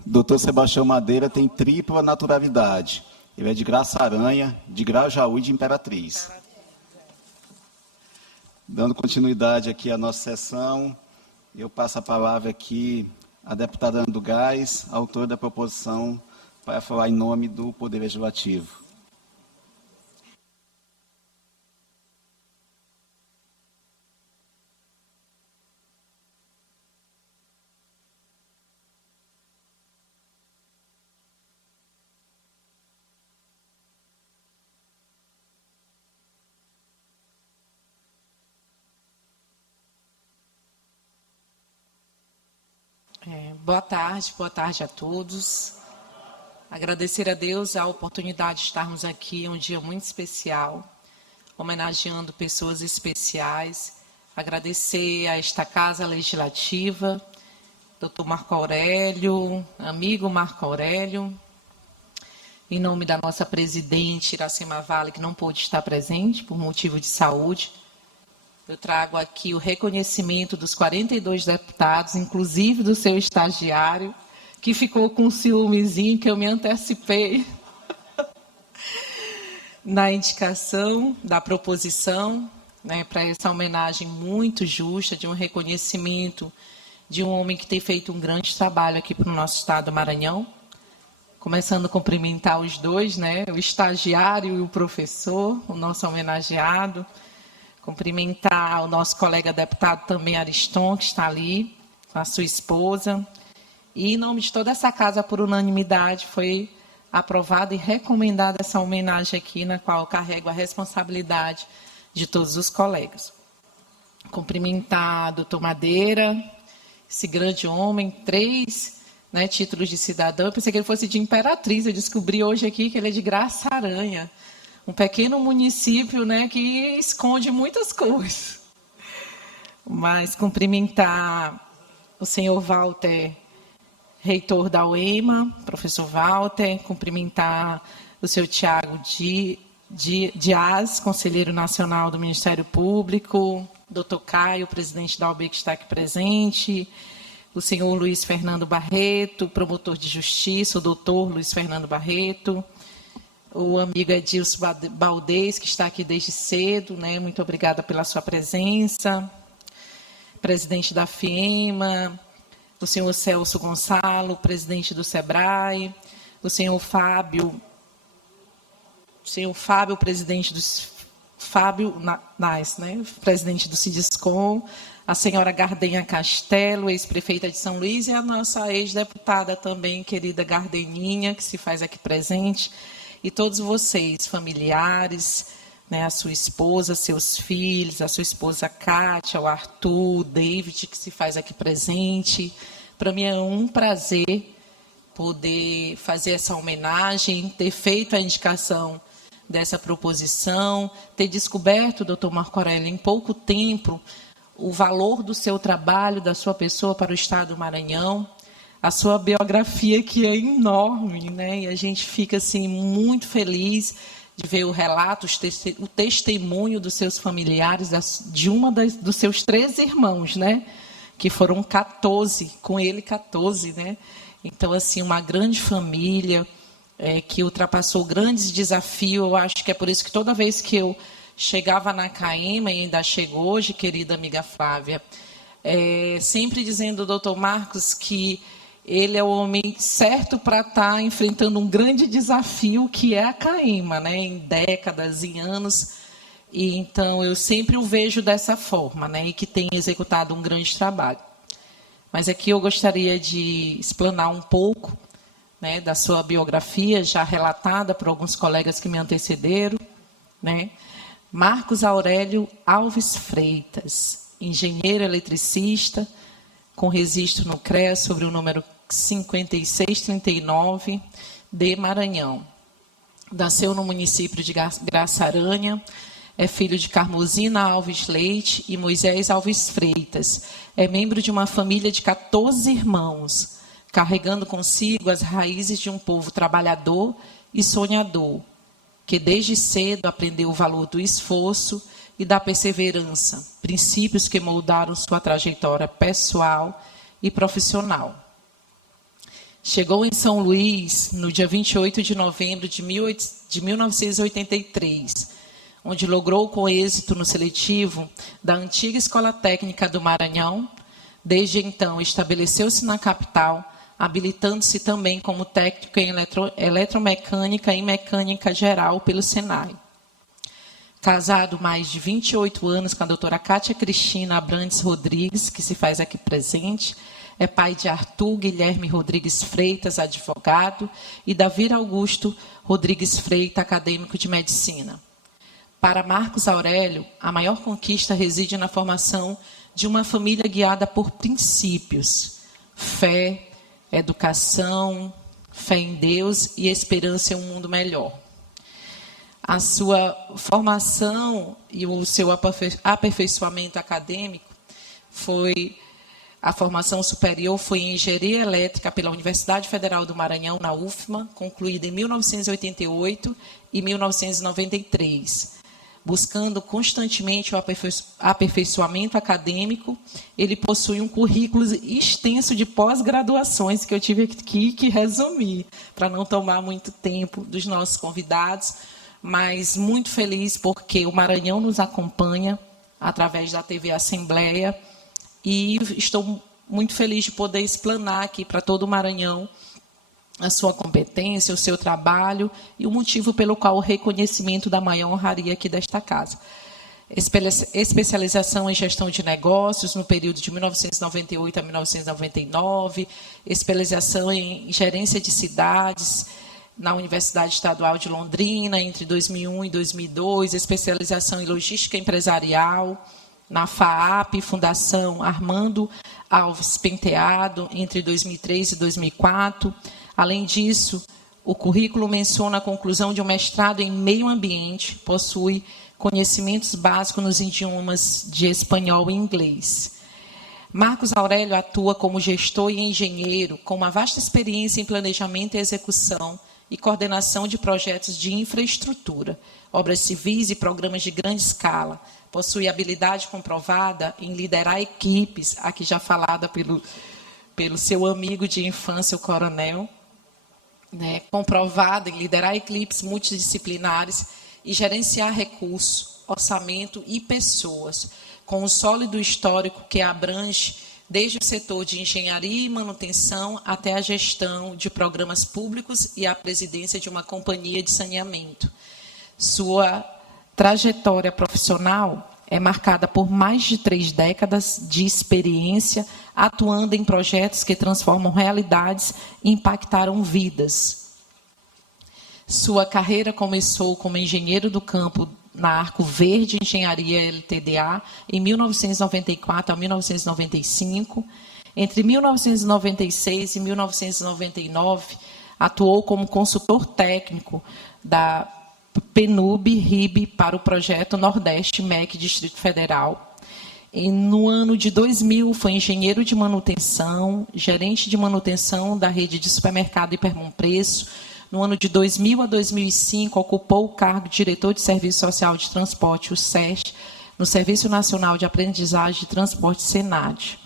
Doutor Sebastião Madeira tem tripla naturalidade. Ele é de Graça-Aranha, de Grajaú e de Imperatriz. Dando continuidade aqui à nossa sessão, eu passo a palavra aqui à deputada Ana do Gás, autora da proposição, para falar em nome do Poder Legislativo. Boa tarde a todos. Agradecer a Deus a oportunidade de estarmos aqui, um dia muito especial, homenageando pessoas especiais. Agradecer a esta Casa Legislativa, doutor Marco Aurélio, amigo Marco Aurélio, em nome da nossa presidente Iracema Vale, que não pôde estar presente por motivo de saúde. Eu trago aqui o reconhecimento dos 42 deputados, inclusive do seu estagiário, que ficou com um ciúmezinho, que eu me antecipei na indicação da proposição, né, para essa homenagem muito justa, de um reconhecimento de um homem que tem feito um grande trabalho aqui para o nosso estado do Maranhão. Começando a cumprimentar os dois, né, o estagiário e o professor, o nosso homenageado. Cumprimentar o nosso colega deputado também, Ariston, que está ali, com a sua esposa. E, em nome de toda essa casa, por unanimidade, foi aprovada e recomendada essa homenagem aqui, na qual eu carrego a responsabilidade de todos os colegas. Cumprimentar o doutor Madeira, esse grande homem, 3 títulos de cidadão. Eu pensei que ele fosse de Imperatriz, eu descobri hoje aqui que ele é de Graça-Aranha. Um pequeno município, né, que esconde muitas coisas. Mas cumprimentar o senhor Walter, reitor da UEMA, professor Walter, cumprimentar o senhor Tiago Dias, conselheiro nacional do Ministério Público, doutor Caio, presidente da OAB, que está aqui presente, o senhor Luiz Fernando Barreto, promotor de justiça, o doutor Luiz Fernando Barreto, o amigo Edilson Baldez, que está aqui desde cedo, né? Muito obrigada pela sua presença. Presidente da FIEMA, o senhor Celso Gonçalo, presidente do SEBRAE, o senhor Fábio, presidente do Fábio Nais, né? Presidente do Cidiscom, a senhora Gardenha Castelo, ex-prefeita de São Luís, e a nossa ex-deputada também, querida Gardeninha, que se faz aqui presente. E todos vocês, familiares, né, a sua esposa, seus filhos, a sua esposa Kátia, o Arthur, o David, que se faz aqui presente. Para mim é um prazer poder fazer essa homenagem, ter feito a indicação dessa proposição, ter descoberto, doutor Marco Aurélio, em pouco tempo, o valor do seu trabalho, da sua pessoa para o Estado do Maranhão, a sua biografia que é enorme, né? E a gente fica assim, muito feliz de ver o relato, o testemunho dos seus familiares, de dos seus 13 irmãos, né? Que foram 14, com ele 14, né? Então, assim, uma grande família que ultrapassou grandes desafios. Eu acho que é por isso que toda vez que eu chegava na CAEMA, e ainda chego hoje, querida amiga Flávia, sempre dizendo ao doutor Marcos que ele é o homem certo para estar enfrentando um grande desafio, que é a CAEMA, né? Em décadas, em anos. E, então, eu sempre o vejo dessa forma, né? E que tem executado um grande trabalho. Mas aqui eu gostaria de explanar um pouco, né, da sua biografia, já relatada por alguns colegas que me antecederam, né? Marcos Aurélio Alves Freitas, engenheiro eletricista, com registro no CREA sobre o número 5639, de Maranhão. Nasceu no município de Graçaranha, é filho de Carmosina Alves Leite e Moisés Alves Freitas. É membro de uma família de 14 irmãos, carregando consigo as raízes de um povo trabalhador e sonhador, que desde cedo aprendeu o valor do esforço e da perseverança, princípios que moldaram sua trajetória pessoal e profissional. Chegou em São Luís no dia 28 de novembro de 1983, onde logrou com êxito no seletivo da antiga Escola Técnica do Maranhão. Desde então, estabeleceu-se na capital, habilitando-se também como técnico em eletromecânica e mecânica geral pelo Senai. Casado mais de 28 anos com a doutora Kátia Cristina Abrantes Rodrigues, que se faz aqui presente, é pai de Arthur Guilherme Rodrigues Freitas, advogado, e Davi Augusto Rodrigues Freitas, acadêmico de medicina. Para Marcos Aurélio, a maior conquista reside na formação de uma família guiada por princípios: fé, educação, fé em Deus e esperança em um mundo melhor. A sua formação e o seu aperfeiçoamento acadêmico a formação superior foi em engenharia elétrica pela Universidade Federal do Maranhão, na UFMA, concluída em 1988 e 1993. Buscando constantemente o aperfeiçoamento acadêmico, ele possui um currículo extenso de pós-graduações que eu tive aqui que resumir, para não tomar muito tempo dos nossos convidados, mas muito feliz porque o Maranhão nos acompanha através da TV Assembleia, e estou muito feliz de poder explanar aqui para todo o Maranhão a sua competência, o seu trabalho e o motivo pelo qual o reconhecimento da maior honraria aqui desta casa. Especialização em gestão de negócios no período de 1998 a 1999, especialização em gerência de cidades na Universidade Estadual de Londrina entre 2001 e 2002, especialização em logística empresarial na FAAP, Fundação Armando Alves Penteado, entre 2003 e 2004. Além disso, o currículo menciona a conclusão de um mestrado em meio ambiente, possui conhecimentos básicos nos idiomas de espanhol e inglês. Marcos Aurélio atua como gestor e engenheiro, com uma vasta experiência em planejamento e execução e coordenação de projetos de infraestrutura, obras civis e programas de grande escala. Possui habilidade comprovada em liderar equipes, aqui já falada pelo seu amigo de infância, o coronel, né, comprovada em liderar equipes multidisciplinares e gerenciar recursos, orçamento e pessoas, com um sólido histórico que abrange desde o setor de engenharia e manutenção até a gestão de programas públicos e a presidência de uma companhia de saneamento. Sua trajetória profissional é marcada por mais de 3 décadas de experiência, atuando em projetos que transformam realidades e impactaram vidas. Sua carreira começou como engenheiro do campo na Arco Verde Engenharia LTDA em 1994 a 1995. Entre 1996 e 1999, atuou como consultor técnico da PNUB-RIB para o projeto Nordeste MEC Distrito Federal. E no ano de 2000, foi engenheiro de manutenção, gerente de manutenção da rede de supermercado Hipermon Preço. No ano de 2000 a 2005, ocupou o cargo de diretor de Serviço Social de Transporte, o SES, no Serviço Nacional de Aprendizagem de Transporte, SENAD.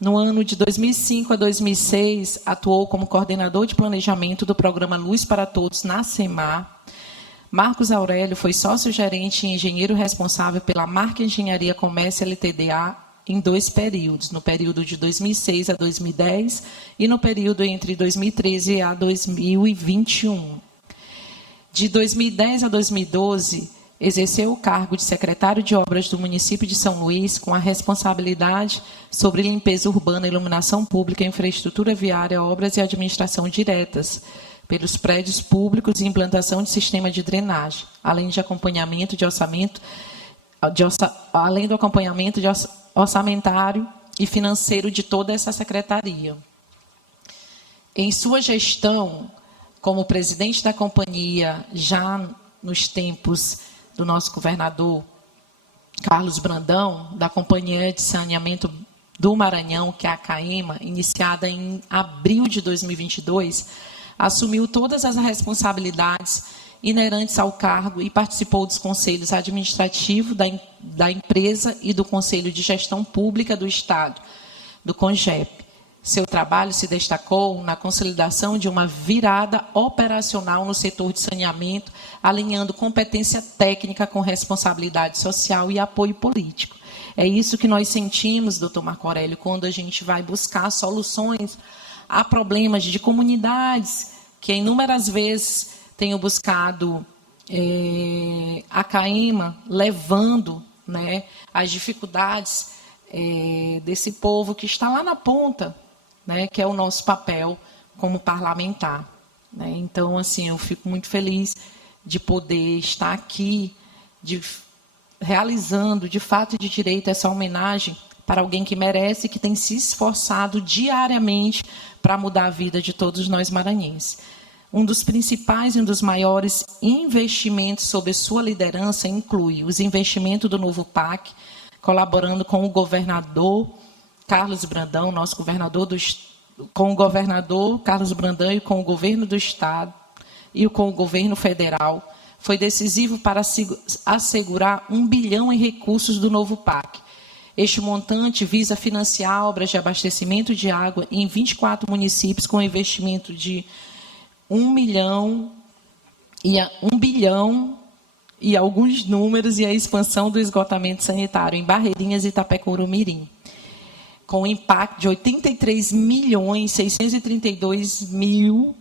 No ano de 2005 a 2006, atuou como coordenador de planejamento do programa Luz para Todos na SEMAR. Marcos Aurélio foi sócio-gerente e engenheiro responsável pela Marca Engenharia Comércio LTDA em 2 períodos, no período de 2006 a 2010 e no período entre 2013 a 2021. De 2010 a 2012, exerceu o cargo de secretário de obras do município de São Luís, com a responsabilidade sobre limpeza urbana, iluminação pública, infraestrutura viária, obras e administração diretas pelos prédios públicos e implantação de sistema de drenagem, além de acompanhamento de orçamento, além do acompanhamento de orçamentário e financeiro de toda essa secretaria. Em sua gestão, como presidente da companhia, já nos tempos do nosso governador Carlos Brandão, da Companhia de Saneamento do Maranhão, que é a CAEMA, iniciada em abril de 2022, assumiu todas as responsabilidades inerentes ao cargo e participou dos conselhos administrativos da empresa e do Conselho de Gestão Pública do Estado, do CONGEP. Seu trabalho se destacou na consolidação de uma virada operacional no setor de saneamento, alinhando competência técnica com responsabilidade social e apoio político. É isso que nós sentimos, doutor Marco Aurélio, quando a gente vai buscar soluções a problemas de comunidades que inúmeras vezes tenho buscado a CAEMA, levando, né, as dificuldades desse povo que está lá na ponta, né, que é o nosso papel como parlamentar. Né? Então, assim, eu fico muito feliz de poder estar aqui, realizando, de fato e de direito, essa homenagem para alguém que merece e que tem se esforçado diariamente para mudar a vida de todos nós maranhenses. Um dos principais e um dos maiores investimentos sob sua liderança inclui os investimentos do novo PAC, colaborando com o governador Carlos Brandão, nosso governador com o governador Carlos Brandão e com o governo do Estado e com o governo federal, foi decisivo para assegurar 1 bilhão em recursos do novo PAC. Este montante visa financiar obras de abastecimento de água em 24 municípios com investimento de 1 bilhão e alguns números e a expansão do esgotamento sanitário em Barreirinhas e Itapecuru-Mirim, com impacto de 83.632.000,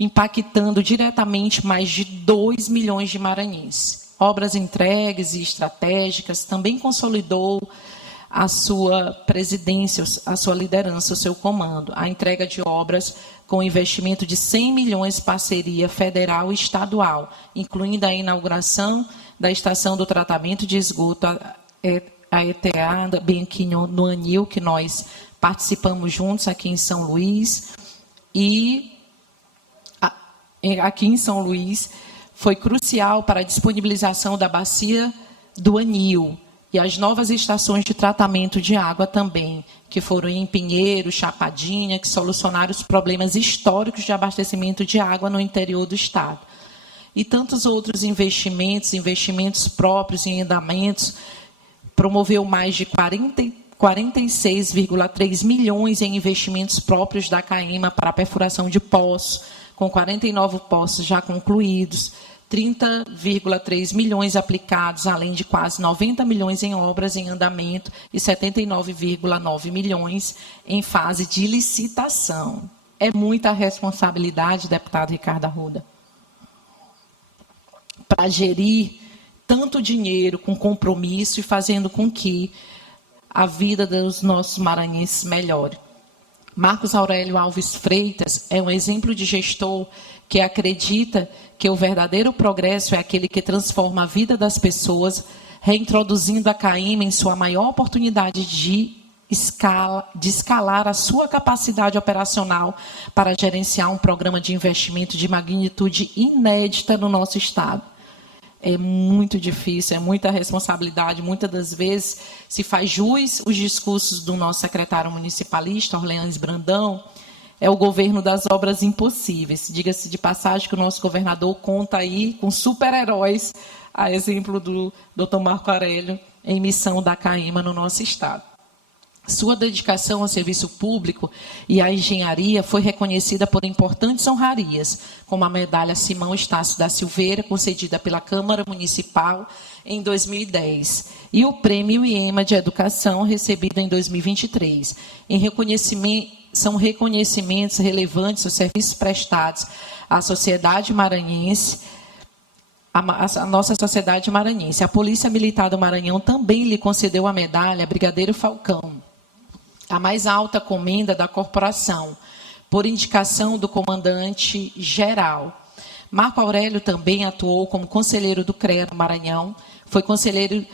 impactando diretamente mais de 2 milhões de maranhenses. Obras entregues e estratégicas, também consolidou a sua presidência, a sua liderança, o seu comando. A entrega de obras com investimento de 100 milhões, parceria federal e estadual, incluindo a inauguração da estação do tratamento de esgoto, a ETA, bem aqui no Anil, que nós participamos juntos aqui em São Luís. E aqui em São Luís foi crucial para a disponibilização da bacia do Anil e as novas estações de tratamento de água também, que foram em Pinheiro, Chapadinha, que solucionaram os problemas históricos de abastecimento de água no interior do Estado. E tantos outros investimentos próprios em andamentos, promoveu mais de 46,3 milhões em investimentos próprios da CAEMA para a perfuração de poços, com 49 poços já concluídos, 30,3 milhões aplicados, além de quase 90 milhões em obras em andamento e 79,9 milhões em fase de licitação. É muita responsabilidade, deputado Ricardo Arruda, para gerir tanto dinheiro com compromisso e fazendo com que a vida dos nossos maranhenses melhore. Marcos Aurélio Alves Freitas é um exemplo de gestor que acredita que o verdadeiro progresso é aquele que transforma a vida das pessoas, reintroduzindo a CAEMA em sua maior oportunidade de escalar a sua capacidade operacional para gerenciar um programa de investimento de magnitude inédita no nosso Estado. É muito difícil, é muita responsabilidade. Muitas das vezes se faz jus os discursos do nosso secretário municipalista, Orleans Brandão, é o governo das obras impossíveis. Diga-se de passagem que o nosso governador conta aí com super-heróis, a exemplo do Dr. Marco Aurélio, em missão da CAEMA no nosso Estado. Sua dedicação ao serviço público e à engenharia foi reconhecida por importantes honrarias, como a medalha Simão Estácio da Silveira, concedida pela Câmara Municipal em 2010, e o Prêmio IEMA de Educação, recebido em 2023. São reconhecimentos relevantes aos serviços prestados à sociedade maranhense, a nossa sociedade maranhense. A Polícia Militar do Maranhão também lhe concedeu a medalha Brigadeiro Falcão, a mais alta comenda da corporação, por indicação do comandante-geral. Marco Aurélio também atuou como conselheiro do CREA no Maranhão, foi conselheiro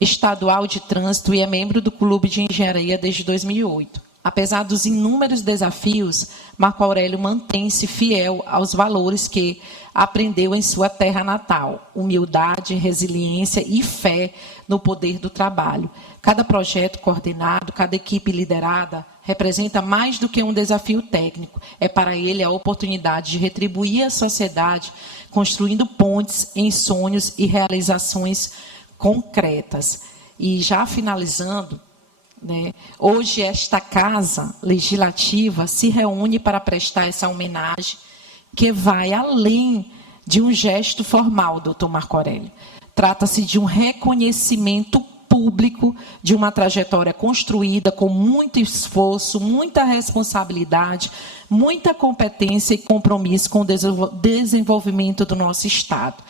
estadual de trânsito e é membro do Clube de Engenharia desde 2008. Apesar dos inúmeros desafios, Marco Aurélio mantém-se fiel aos valores que aprendeu em sua terra natal: humildade, resiliência e fé no poder do trabalho. Cada projeto coordenado, cada equipe liderada representa mais do que um desafio técnico. É para ele a oportunidade de retribuir à sociedade, construindo pontes em sonhos e realizações concretas. E já finalizando, hoje esta Casa Legislativa se reúne para prestar essa homenagem que vai além de um gesto formal, doutor Marco Aurélio. Trata-se de um reconhecimento público de uma trajetória construída com muito esforço, muita responsabilidade, muita competência e compromisso com o desenvolvimento do nosso Estado.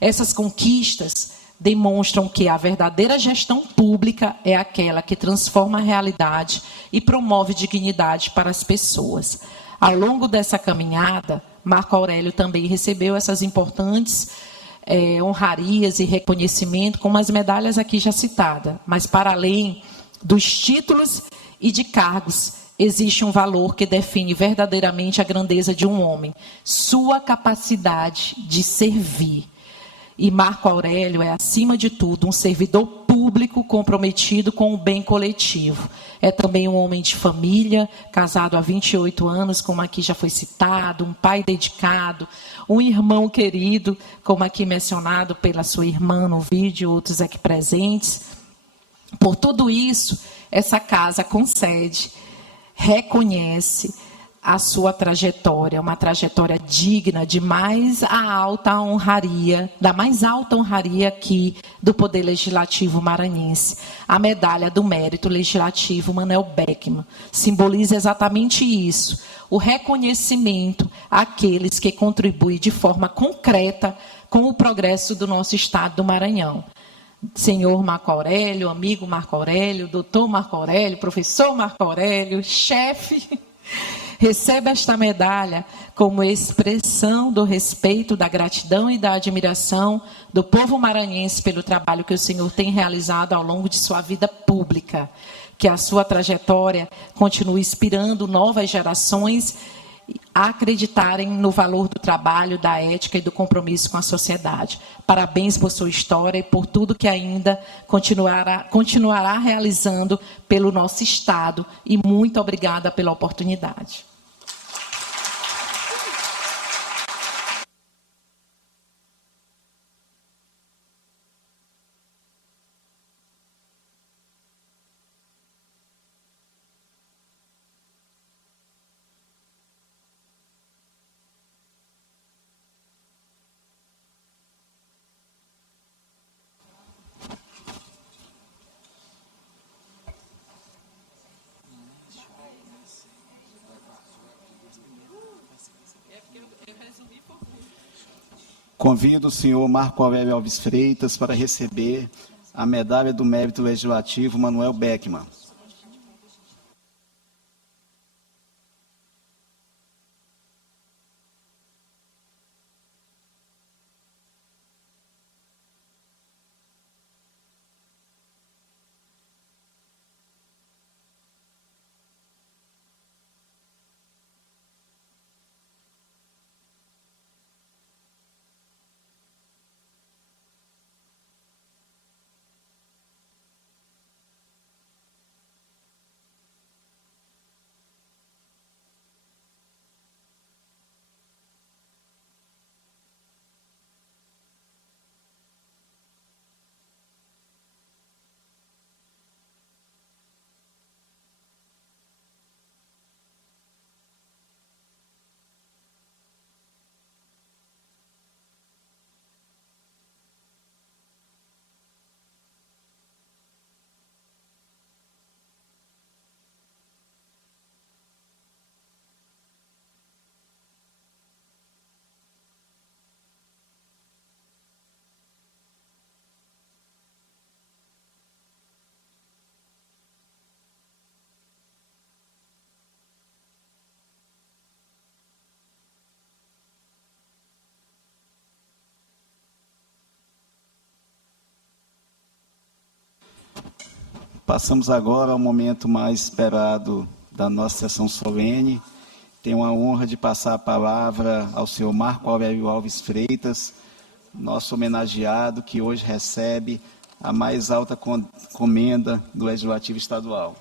Essas conquistas demonstram que a verdadeira gestão pública é aquela que transforma a realidade e promove dignidade para as pessoas. Ao longo dessa caminhada, Marco Aurélio também recebeu essas importantes honrarias e reconhecimento, como as medalhas aqui já citadas. Mas, para além dos títulos e de cargos, existe um valor que define verdadeiramente a grandeza de um homem: sua capacidade de servir. E Marco Aurélio é, acima de tudo, um servidor público comprometido com o bem coletivo. É também um homem de família, casado há 28 anos, como aqui já foi citado, um pai dedicado, um irmão querido, como aqui mencionado pela sua irmã no vídeo, outros aqui presentes. Por tudo isso, essa casa concede, reconhece a sua trajetória, uma trajetória digna de mais alta honraria aqui do Poder Legislativo maranhense. A medalha do Mérito Legislativo Manuel Beckmann simboliza exatamente isso: o reconhecimento àqueles que contribuem de forma concreta com o progresso do nosso Estado do Maranhão. Senhor Marco Aurélio, amigo Marco Aurélio, doutor Marco Aurélio, professor Marco Aurélio, chefe, receba esta medalha como expressão do respeito, da gratidão e da admiração do povo maranhense pelo trabalho que o senhor tem realizado ao longo de sua vida pública. Que a sua trajetória continue inspirando novas gerações a acreditarem no valor do trabalho, da ética e do compromisso com a sociedade. Parabéns por sua história e por tudo que ainda continuará realizando pelo nosso Estado. E muito obrigada pela oportunidade. Convido o senhor Marco Aurélio Alves Freitas para receber a medalha do Mérito Legislativo Manuel Beckmann. Passamos agora ao momento mais esperado da nossa sessão solene. Tenho a honra de passar a palavra ao senhor Marco Aurélio Alves Freitas, nosso homenageado, que hoje recebe a mais alta comenda do Legislativo Estadual.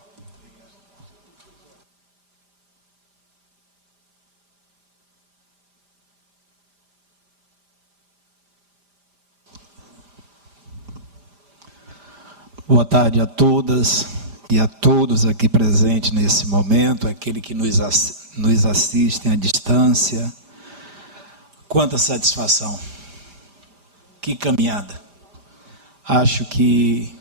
Boa tarde a todas e a todos aqui presentes nesse momento, aquele que nos assistem à distância. Quanta satisfação, que caminhada. Acho que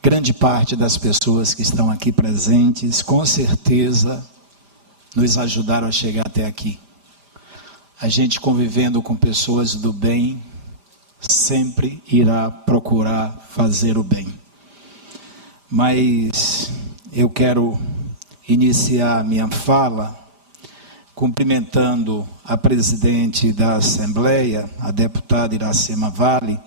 grande parte das pessoas que estão aqui presentes, com certeza, nos ajudaram a chegar até aqui. A gente convivendo com pessoas do bem, sempre irá procurar fazer o bem. Mas eu quero iniciar a minha fala cumprimentando a presidente da Assembleia, a deputada Iracema Vale,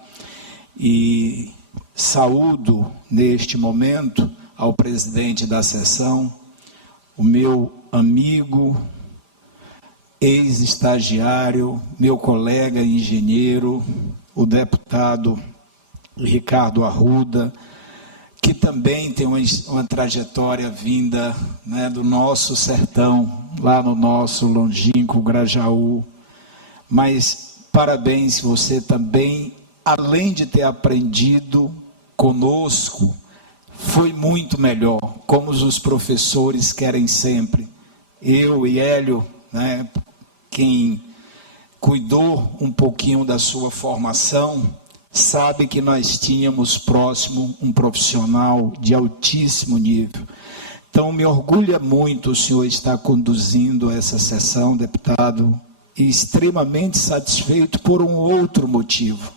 e saúdo neste momento ao presidente da sessão, o meu amigo, ex-estagiário, meu colega engenheiro, o deputado Ricardo Arruda, que também tem uma trajetória vinda, né, do nosso sertão, lá no nosso longínquo Grajaú. Mas parabéns, você também, além de ter aprendido conosco, foi muito melhor, como os professores querem sempre. Eu e Hélio, né, quem cuidou um pouquinho da sua formação, sabe que nós tínhamos próximo um profissional de altíssimo nível. Então, me orgulha muito o senhor estar conduzindo essa sessão, deputado, e extremamente satisfeito por um outro motivo.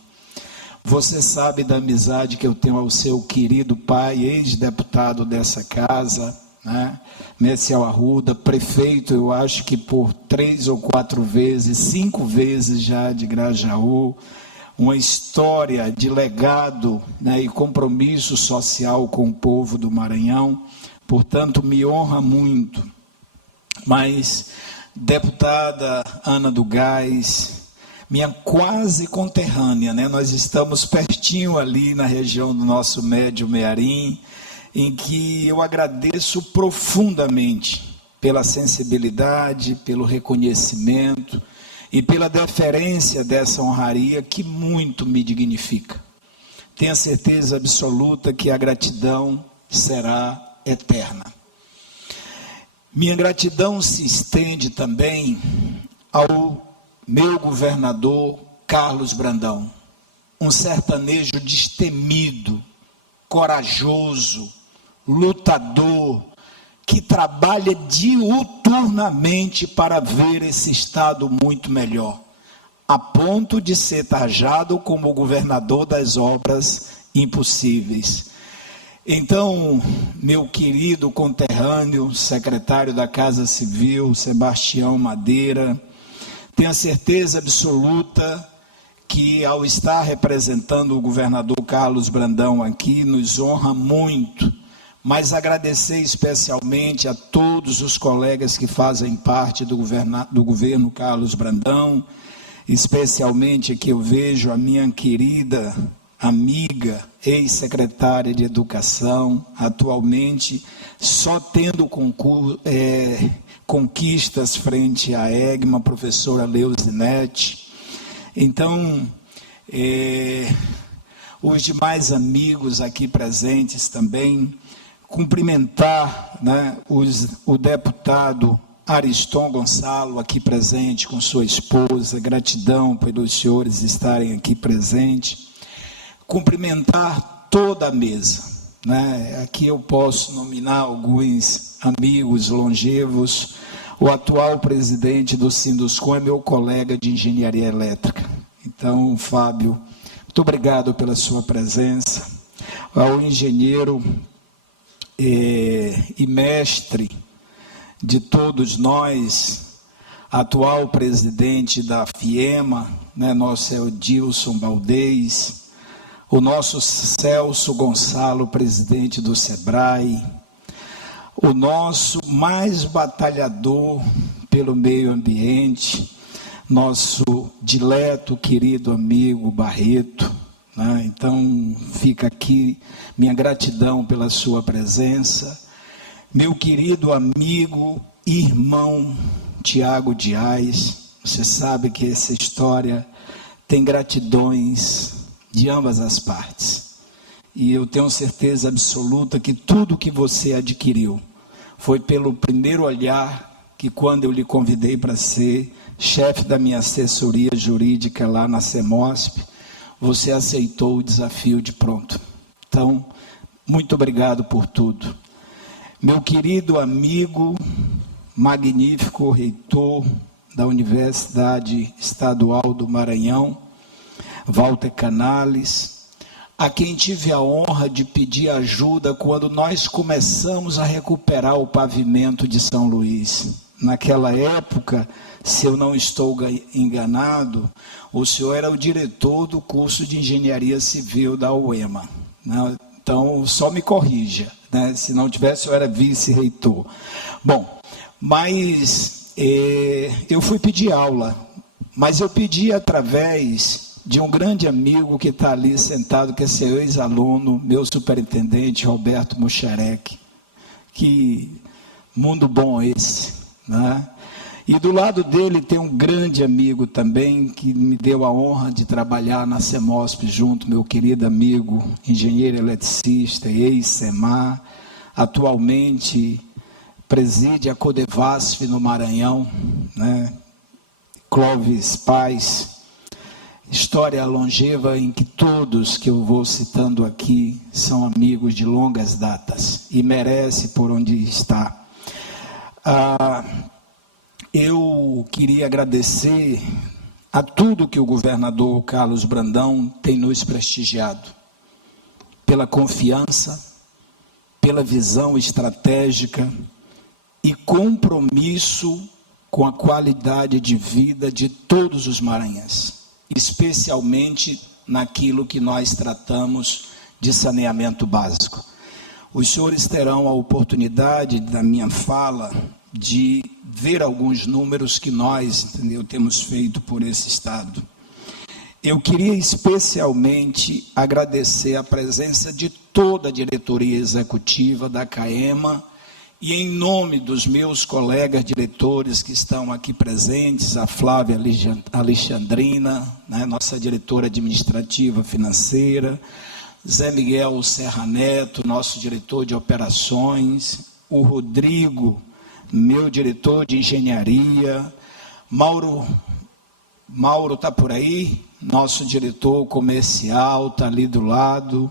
Você sabe da amizade que eu tenho ao seu querido pai, ex-deputado dessa casa, né? Messiel Arruda, prefeito, eu acho que por 3 ou 4 vezes, 5 vezes já de Grajaú, uma história de legado, né, e compromisso social com o povo do Maranhão, portanto me honra muito. Mas, deputada Ana do Gás, minha quase conterrânea, né, nós estamos pertinho ali na região do nosso Médio Mearim, em que eu agradeço profundamente pela sensibilidade, pelo reconhecimento e pela deferência dessa honraria que muito me dignifica. Tenho a certeza absoluta que a gratidão será eterna. Minha gratidão se estende também ao meu governador Carlos Brandão, um sertanejo destemido, corajoso, lutador, que trabalha diuturnamente para ver esse estado muito melhor, a ponto de ser tarjado como o governador das obras impossíveis. Então, meu querido conterrâneo, secretário da Casa Civil, Sebastião Madeira, tenho a certeza absoluta que, ao estar representando o governador Carlos Brandão aqui, nos honra muito, mas agradecer especialmente a todos os colegas que fazem parte do governo Carlos Brandão, especialmente aqui eu vejo a minha querida amiga, ex-secretária de Educação, atualmente só tendo conquistas frente à EGMA, professora Leusinete. Então, os demais amigos aqui presentes também, cumprimentar, né, o deputado Ariston Gonçalo, aqui presente com sua esposa, gratidão pelos senhores estarem aqui presentes, cumprimentar toda a mesa, né? Aqui eu posso nominar alguns amigos longevos, o atual presidente do Sinduscom é meu colega de engenharia elétrica, então, Fábio, muito obrigado pela sua presença, ao engenheiro e mestre de todos nós, atual presidente da FIEMA, né, nosso Edilson Baldez, o nosso Celso Gonçalo, presidente do SEBRAE, o nosso mais batalhador pelo meio ambiente, nosso dileto, querido amigo Barreto, né? Então, fica aqui minha gratidão pela sua presença. Meu querido amigo, irmão Tiago Dias, você sabe que essa história tem gratidões de ambas as partes. E eu tenho certeza absoluta que tudo que você adquiriu foi pelo primeiro olhar que, quando eu lhe convidei para ser chefe da minha assessoria jurídica lá na CEMOSP, você aceitou o desafio de pronto. Então, muito obrigado por tudo. Meu querido amigo, magnífico reitor da Universidade Estadual do Maranhão, Walter Canales, a quem tive a honra de pedir ajuda quando nós começamos a recuperar o pavimento de São Luís. Naquela época, se eu não estou enganado, o senhor era o diretor do curso de Engenharia Civil da UEMA, né? Então, só me corrija, né? Se não tivesse, eu era vice-reitor. Bom, mas eu fui pedir aula, mas eu pedi através de um grande amigo que está ali sentado, que é seu ex-aluno, meu superintendente, Roberto Muxerec. Que mundo bom esse, né? E do lado dele tem um grande amigo também, que me deu a honra de trabalhar na CEMOSP junto, meu querido amigo, engenheiro eletricista, ex-SEMAR, atualmente preside a Codevasf no Maranhão, né? Clóvis Paz. História longeva em que todos que eu vou citando aqui são amigos de longas datas e merece por onde está. Eu queria agradecer a tudo que o governador Carlos Brandão tem nos prestigiado, pela confiança, pela visão estratégica e compromisso com a qualidade de vida de todos os maranhenses, especialmente naquilo que nós tratamos de saneamento básico. Os senhores terão a oportunidade, da minha fala, de ver alguns números que nós, temos feito por esse estado. Eu queria especialmente agradecer a presença de toda a diretoria executiva da CAEMA e, em nome dos meus colegas diretores que estão aqui presentes, a Flávia Alexandrina, né, nossa diretora administrativa financeira, Zé Miguel Serra Neto, nosso diretor de operações, o Rodrigo, meu diretor de engenharia, Mauro está por aí, nosso diretor comercial está ali do lado,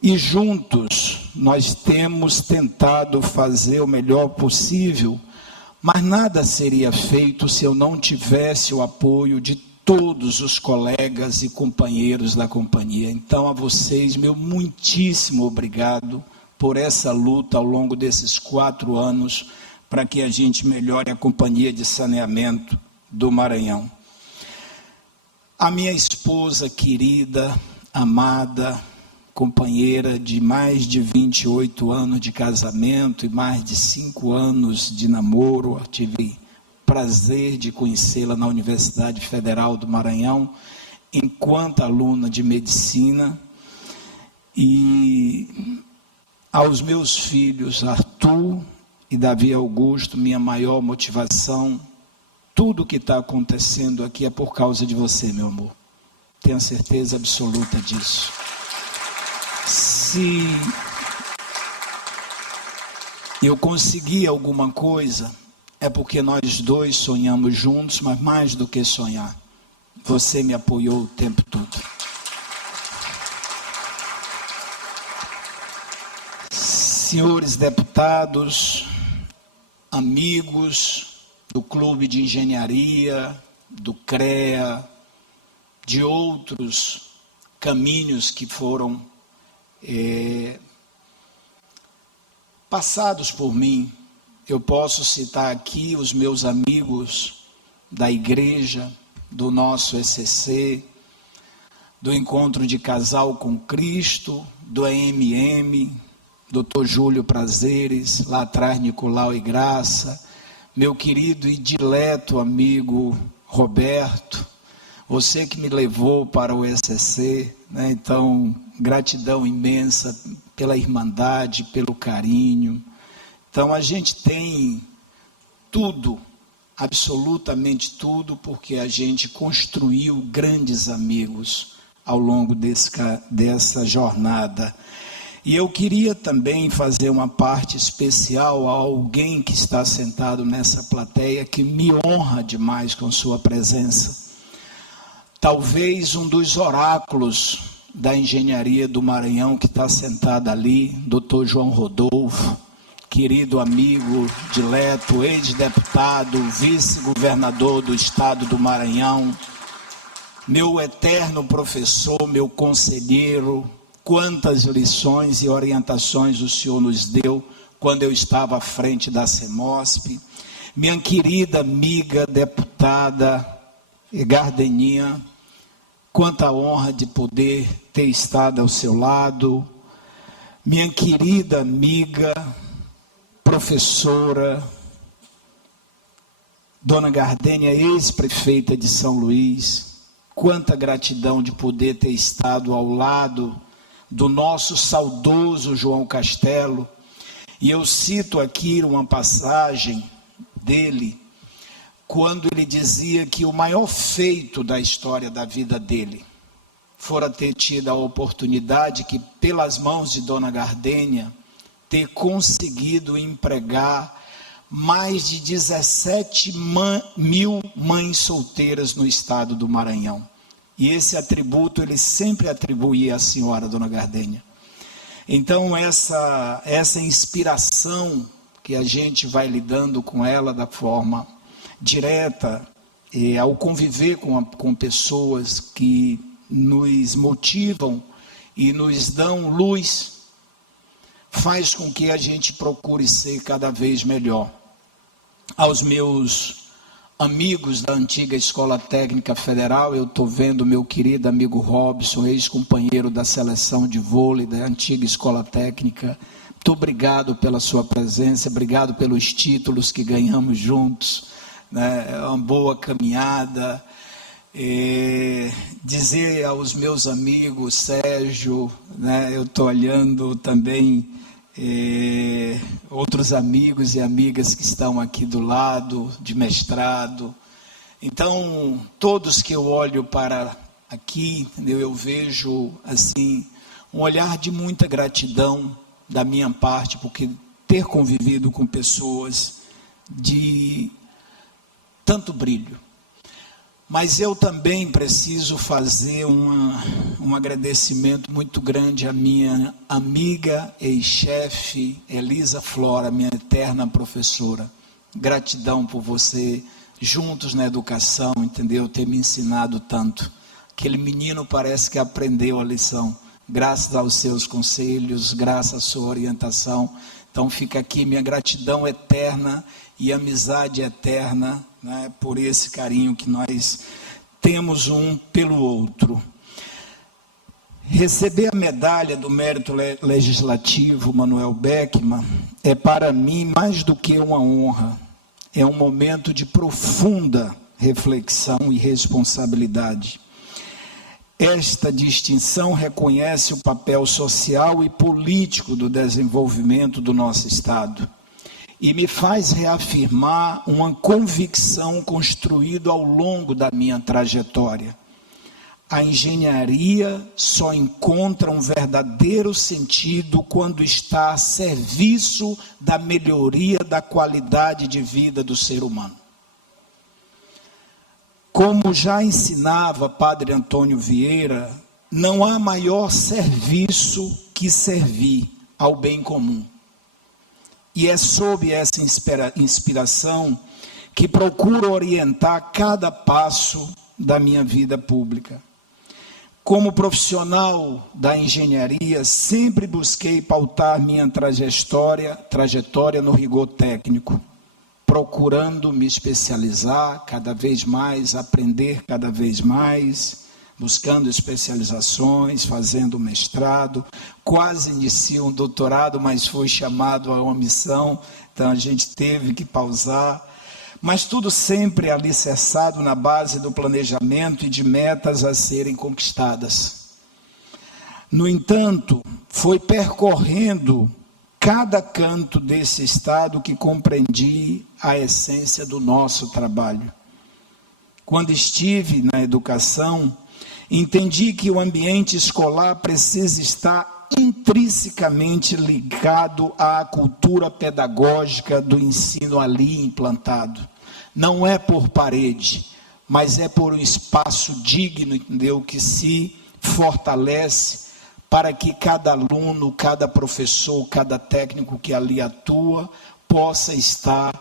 e juntos nós temos tentado fazer o melhor possível, mas nada seria feito se eu não tivesse o apoio de todos os colegas e companheiros da companhia. Então, a vocês, meu muitíssimo obrigado por essa luta ao longo desses 4 anos, para que a gente melhore a companhia de saneamento do Maranhão. A minha esposa querida, amada, companheira de mais de 28 anos de casamento e mais de 5 anos de namoro, eu tive prazer de conhecê-la na Universidade Federal do Maranhão, enquanto aluna de medicina, e aos meus filhos Arthur e Davi Augusto, minha maior motivação, tudo que está acontecendo aqui é por causa de você, meu amor. Tenho certeza absoluta disso. Se eu conseguir alguma coisa, é porque nós dois sonhamos juntos, mas mais do que sonhar, você me apoiou o tempo todo. Senhores deputados, amigos do Clube de Engenharia, do CREA, de outros caminhos que foram passados por mim, eu posso citar aqui os meus amigos da igreja, do nosso ECC, do Encontro de Casal com Cristo, do EMM, Dr. Júlio Prazeres, lá atrás Nicolau e Graça, meu querido e dileto amigo Roberto, você que me levou para o ECC, né? Então, gratidão imensa pela irmandade, pelo carinho. Então, a gente tem tudo, absolutamente tudo, porque a gente construiu grandes amigos ao longo dessa jornada. E eu queria também fazer uma parte especial a alguém que está sentado nessa plateia, que me honra demais com sua presença. Talvez um dos oráculos da engenharia do Maranhão que está sentado ali, Dr. João Rodolfo, querido amigo, dileto, ex-deputado, vice-governador do estado do Maranhão, meu eterno professor, meu conselheiro, quantas lições e orientações o senhor nos deu quando eu estava à frente da CEMOSP, minha querida amiga deputada Gardeninha, quanta honra de poder ter estado ao seu lado, minha querida amiga, professora, Dona Gardênia, ex-prefeita de São Luís, quanta gratidão de poder ter estado ao lado do nosso saudoso João Castelo. E eu cito aqui uma passagem dele, quando ele dizia que o maior feito da história da vida dele fora ter tido a oportunidade que, pelas mãos de Dona Gardênia, ter conseguido empregar mais de 17 mil mães solteiras no estado do Maranhão. E esse atributo ele sempre atribuía à senhora, Dona Gardênia. Então essa inspiração que a gente vai lidando com ela da forma direta, ao conviver com pessoas que nos motivam e nos dão luz, faz com que a gente procure ser cada vez melhor. Aos meus amigos da antiga Escola Técnica Federal, eu estou vendo meu querido amigo Robson, ex-companheiro da seleção de vôlei da antiga Escola Técnica. Muito obrigado pela sua presença, obrigado pelos títulos que ganhamos juntos, né? É uma boa caminhada. Dizer aos meus amigos, Sérgio, né? Eu estou olhando também outros amigos e amigas que estão aqui do lado, de mestrado. Então, todos que eu olho para aqui, entendeu? Eu vejo assim um olhar de muita gratidão da minha parte, porque ter convivido com pessoas de tanto brilho. Mas eu também preciso fazer um agradecimento muito grande à minha amiga ex-chefe, Elisa Flora, minha eterna professora. Gratidão por você, juntos na educação, entendeu? Ter me ensinado tanto. Aquele menino parece que aprendeu a lição, graças aos seus conselhos, graças à sua orientação. Então fica aqui minha gratidão eterna e amizade eterna, né, por esse carinho que nós temos um pelo outro. Receber a medalha do mérito legislativo Manuel Beckmann é para mim mais do que uma honra, é um momento de profunda reflexão e responsabilidade. Esta distinção reconhece o papel social e político do desenvolvimento do nosso Estado e me faz reafirmar uma convicção construída ao longo da minha trajetória. A engenharia só encontra um verdadeiro sentido quando está a serviço da melhoria da qualidade de vida do ser humano. Como já ensinava Padre Antônio Vieira, não há maior serviço que servir ao bem comum. E é sob essa inspiração que procuro orientar cada passo da minha vida pública. Como profissional da engenharia, sempre busquei pautar minha trajetória no rigor técnico, procurando me especializar cada vez mais, aprender cada vez mais, buscando especializações, fazendo mestrado, quase inicia um doutorado, mas foi chamado a uma missão, então a gente teve que pausar. Mas tudo sempre alicerçado na base do planejamento e de metas a serem conquistadas. No entanto, foi percorrendo cada canto desse estado que compreendi a essência do nosso trabalho. Quando estive na educação, entendi que o ambiente escolar precisa estar intrinsecamente ligado à cultura pedagógica do ensino ali implantado. Não é por parede, mas é por um espaço digno, entendeu? Que se fortalece para que cada aluno, cada professor, cada técnico que ali atua, possa estar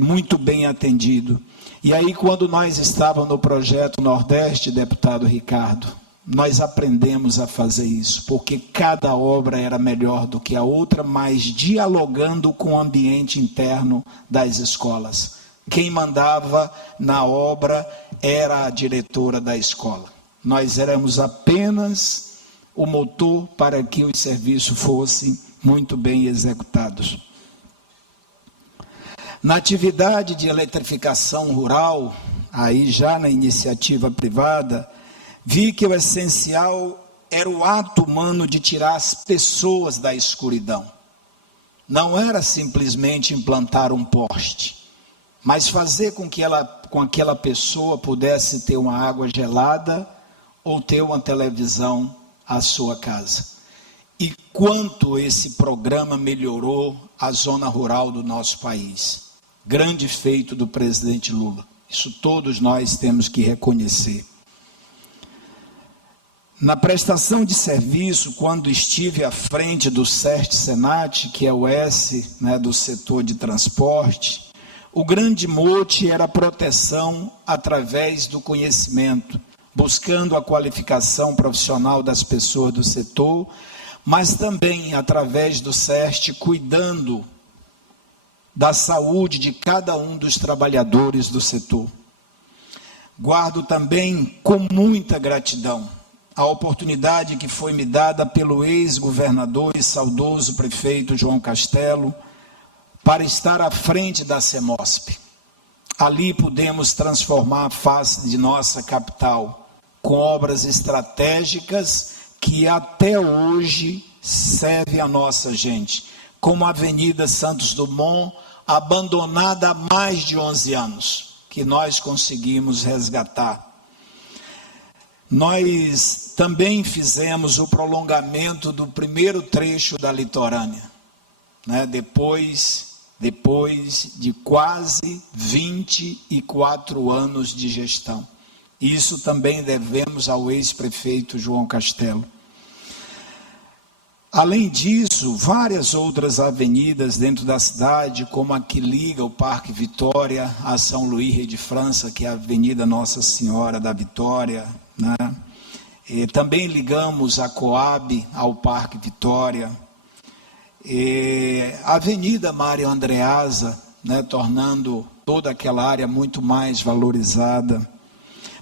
muito bem atendido. E aí, quando nós estávamos no Projeto Nordeste, deputado Ricardo, nós aprendemos a fazer isso, porque cada obra era melhor do que a outra, mas dialogando com o ambiente interno das escolas. Quem mandava na obra era a diretora da escola. Nós éramos apenas o motor para que os serviços fossem muito bem executados. Na atividade de eletrificação rural, aí já na iniciativa privada, vi que o essencial era o ato humano de tirar as pessoas da escuridão. Não era simplesmente implantar um poste, mas fazer com que aquela pessoa pudesse ter uma água gelada ou ter uma televisão à sua casa. E quanto esse programa melhorou a zona rural do nosso país. Grande feito do presidente Lula. Isso todos nós temos que reconhecer. Na prestação de serviço, quando estive à frente do SERT-SENAT, que é o S, do setor de transporte, o grande mote era a proteção através do conhecimento, buscando a qualificação profissional das pessoas do setor, mas também através do SERT, cuidando da saúde de cada um dos trabalhadores do setor. Guardo também com muita gratidão a oportunidade que foi me dada pelo ex-governador e saudoso prefeito João Castelo para estar à frente da CEMOSP. Ali pudemos transformar a face de nossa capital com obras estratégicas que até hoje servem a nossa gente, como a Avenida Santos Dumont, abandonada há mais de 11 anos, que nós conseguimos resgatar. Nós também fizemos o prolongamento do primeiro trecho da litorânea, depois de quase 24 anos de gestão. Isso também devemos ao ex-prefeito João Castelo. Além disso, várias outras avenidas dentro da cidade, como a que liga o Parque Vitória a São Luís Rei de França, que é a Avenida Nossa Senhora da Vitória, E também ligamos a Coab ao Parque Vitória, a Avenida Mário Andreasa, tornando toda aquela área muito mais valorizada.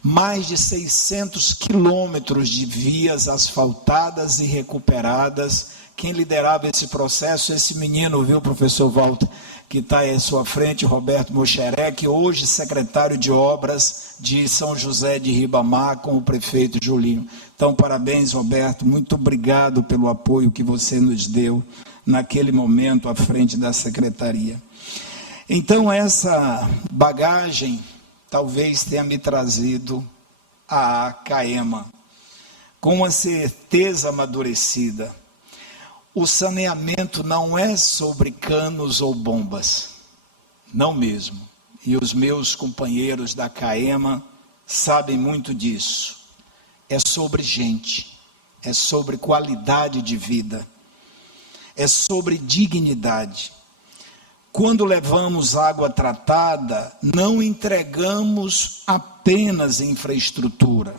Mais de 600 quilômetros de vias asfaltadas e recuperadas. Quem liderava esse processo, esse menino, viu, professor Walter, que está aí à sua frente, Roberto Mocherec, hoje secretário de Obras de São José de Ribamar, com o prefeito Julinho. Então, parabéns, Roberto, muito obrigado pelo apoio que você nos deu naquele momento à frente da secretaria. Então, essa bagagem talvez tenha me trazido a CAEMA, com uma certeza amadurecida. O saneamento não é sobre canos ou bombas, não mesmo. E os meus companheiros da CAEMA sabem muito disso. É sobre gente, é sobre qualidade de vida, é sobre dignidade. Quando levamos água tratada, não entregamos apenas infraestrutura.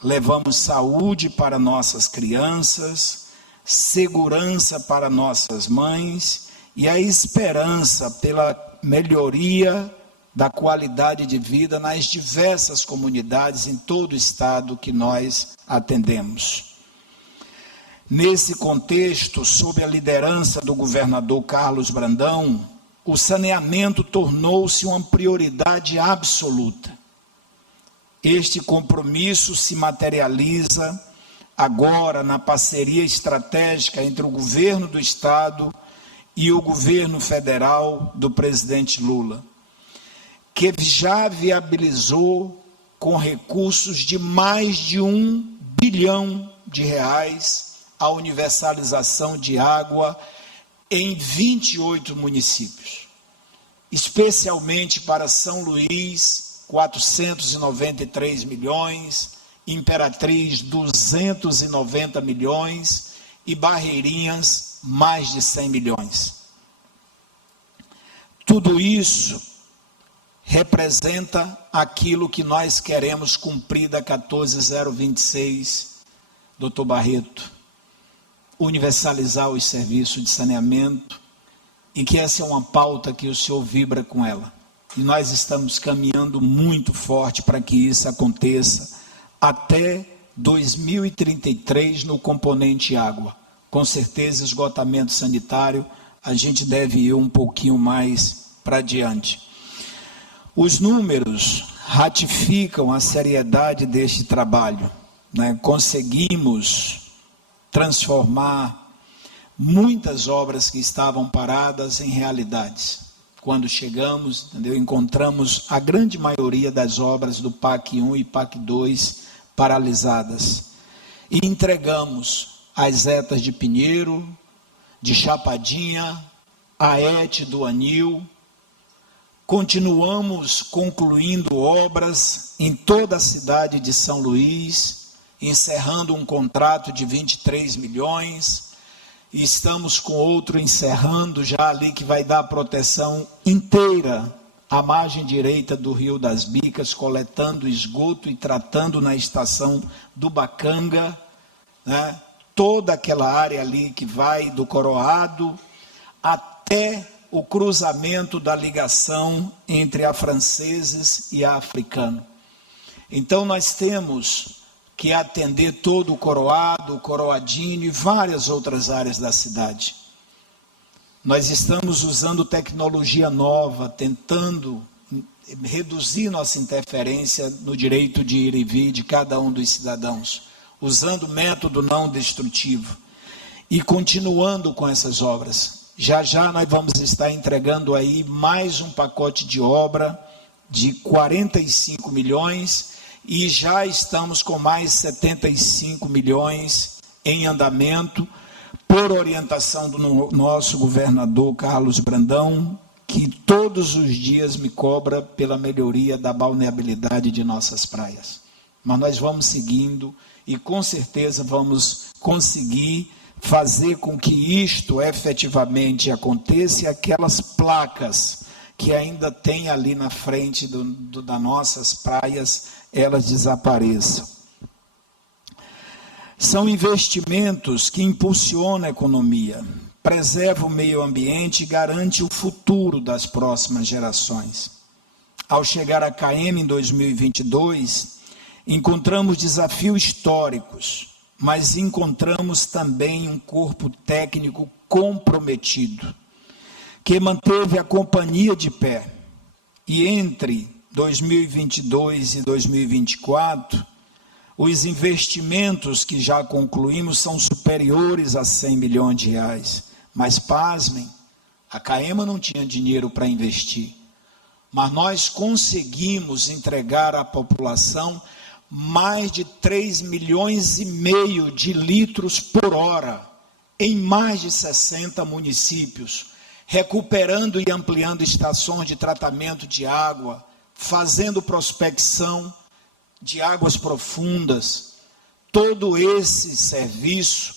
Levamos saúde para nossas crianças, segurança para nossas mães e a esperança pela melhoria da qualidade de vida nas diversas comunidades em todo o estado que nós atendemos. Nesse contexto, sob a liderança do governador Carlos Brandão, o saneamento tornou-se uma prioridade absoluta. Este compromisso se materializa agora na parceria estratégica entre o governo do estado e o governo federal do presidente Lula, que já viabilizou com recursos de mais de R$1 bilhão a universalização de água em 28 municípios, especialmente para São Luís, 493 milhões, Imperatriz, 290 milhões e Barreirinhas, mais de 100 milhões. Tudo isso representa aquilo que nós queremos cumprir da 14026, doutor Barreto, universalizar os serviços de saneamento, e que essa é uma pauta que o senhor vibra com ela. E nós estamos caminhando muito forte para que isso aconteça até 2033 no componente água. Com certeza, esgotamento sanitário, a gente deve ir um pouquinho mais para adiante. Os números ratificam a seriedade deste trabalho, né? Conseguimos transformar muitas obras que estavam paradas em realidades. Quando chegamos, entendeu? Encontramos a grande maioria das obras do PAC 1 e PAC 2 paralisadas. E entregamos as ETAs de Pinheiro, de Chapadinha, a ET do Anil. Continuamos concluindo obras em toda a cidade de São Luís, encerrando um contrato de 23 milhões, e estamos com outro encerrando já ali, que vai dar proteção inteira à margem direita do Rio das Bicas, coletando esgoto e tratando na estação do Bacanga, né? Toda aquela área ali que vai do Coroado até o cruzamento da ligação entre a Franceses e a Africano. Então nós temos que atender todo o Coroado, o Coroadinho e várias outras áreas da cidade. Nós estamos usando tecnologia nova, tentando reduzir nossa interferência no direito de ir e vir de cada um dos cidadãos, usando método não destrutivo e continuando com essas obras. Já já nós vamos estar entregando aí mais um pacote de obra de 45 milhões e já estamos com mais 75 milhões em andamento, por orientação do nosso governador Carlos Brandão, que todos os dias me cobra pela melhoria da balneabilidade de nossas praias. Mas nós vamos seguindo e com certeza vamos conseguir fazer com que isto efetivamente aconteça, e aquelas placas que ainda tem ali na frente das nossas praias, elas desapareçam. São investimentos que impulsionam a economia, preservam o meio ambiente e garantem o futuro das próximas gerações. Ao chegar a CAEMA em 2022, encontramos desafios históricos, mas encontramos também um corpo técnico comprometido, que manteve a companhia de pé. E entre 2022 e 2024, os investimentos que já concluímos são superiores a 100 milhões de reais. Mas, pasmem, a CAEMA não tinha dinheiro para investir. Mas nós conseguimos entregar à população mais de 3,5 milhões de litros por hora, em mais de 60 municípios, recuperando e ampliando estações de tratamento de água, fazendo prospecção de águas profundas. Todo esse serviço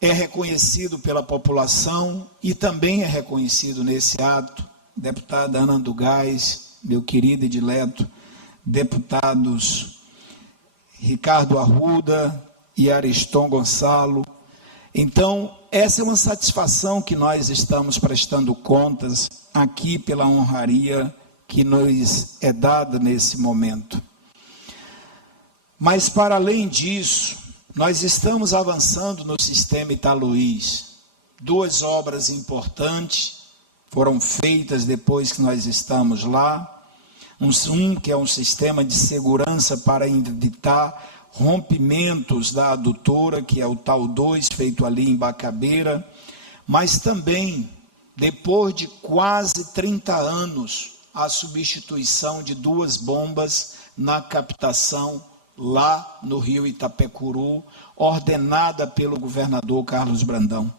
é reconhecido pela população e também é reconhecido nesse ato. Deputada Ana do Gás, meu querido e dileto, deputados Ricardo Arruda e Ariston Gonçalo. Então, essa é uma satisfação que nós estamos prestando contas aqui pela honraria que nos é dada nesse momento. Mas, para além disso, nós estamos avançando no sistema Italuís. 2 obras importantes foram feitas depois que nós estamos lá. Um que é um sistema de segurança para evitar rompimentos da adutora, que é o TAL 2, feito ali em Bacabeira. Mas também, depois de quase 30 anos, a substituição de 2 bombas na captação lá no rio Itapecuru, ordenada pelo governador Carlos Brandão.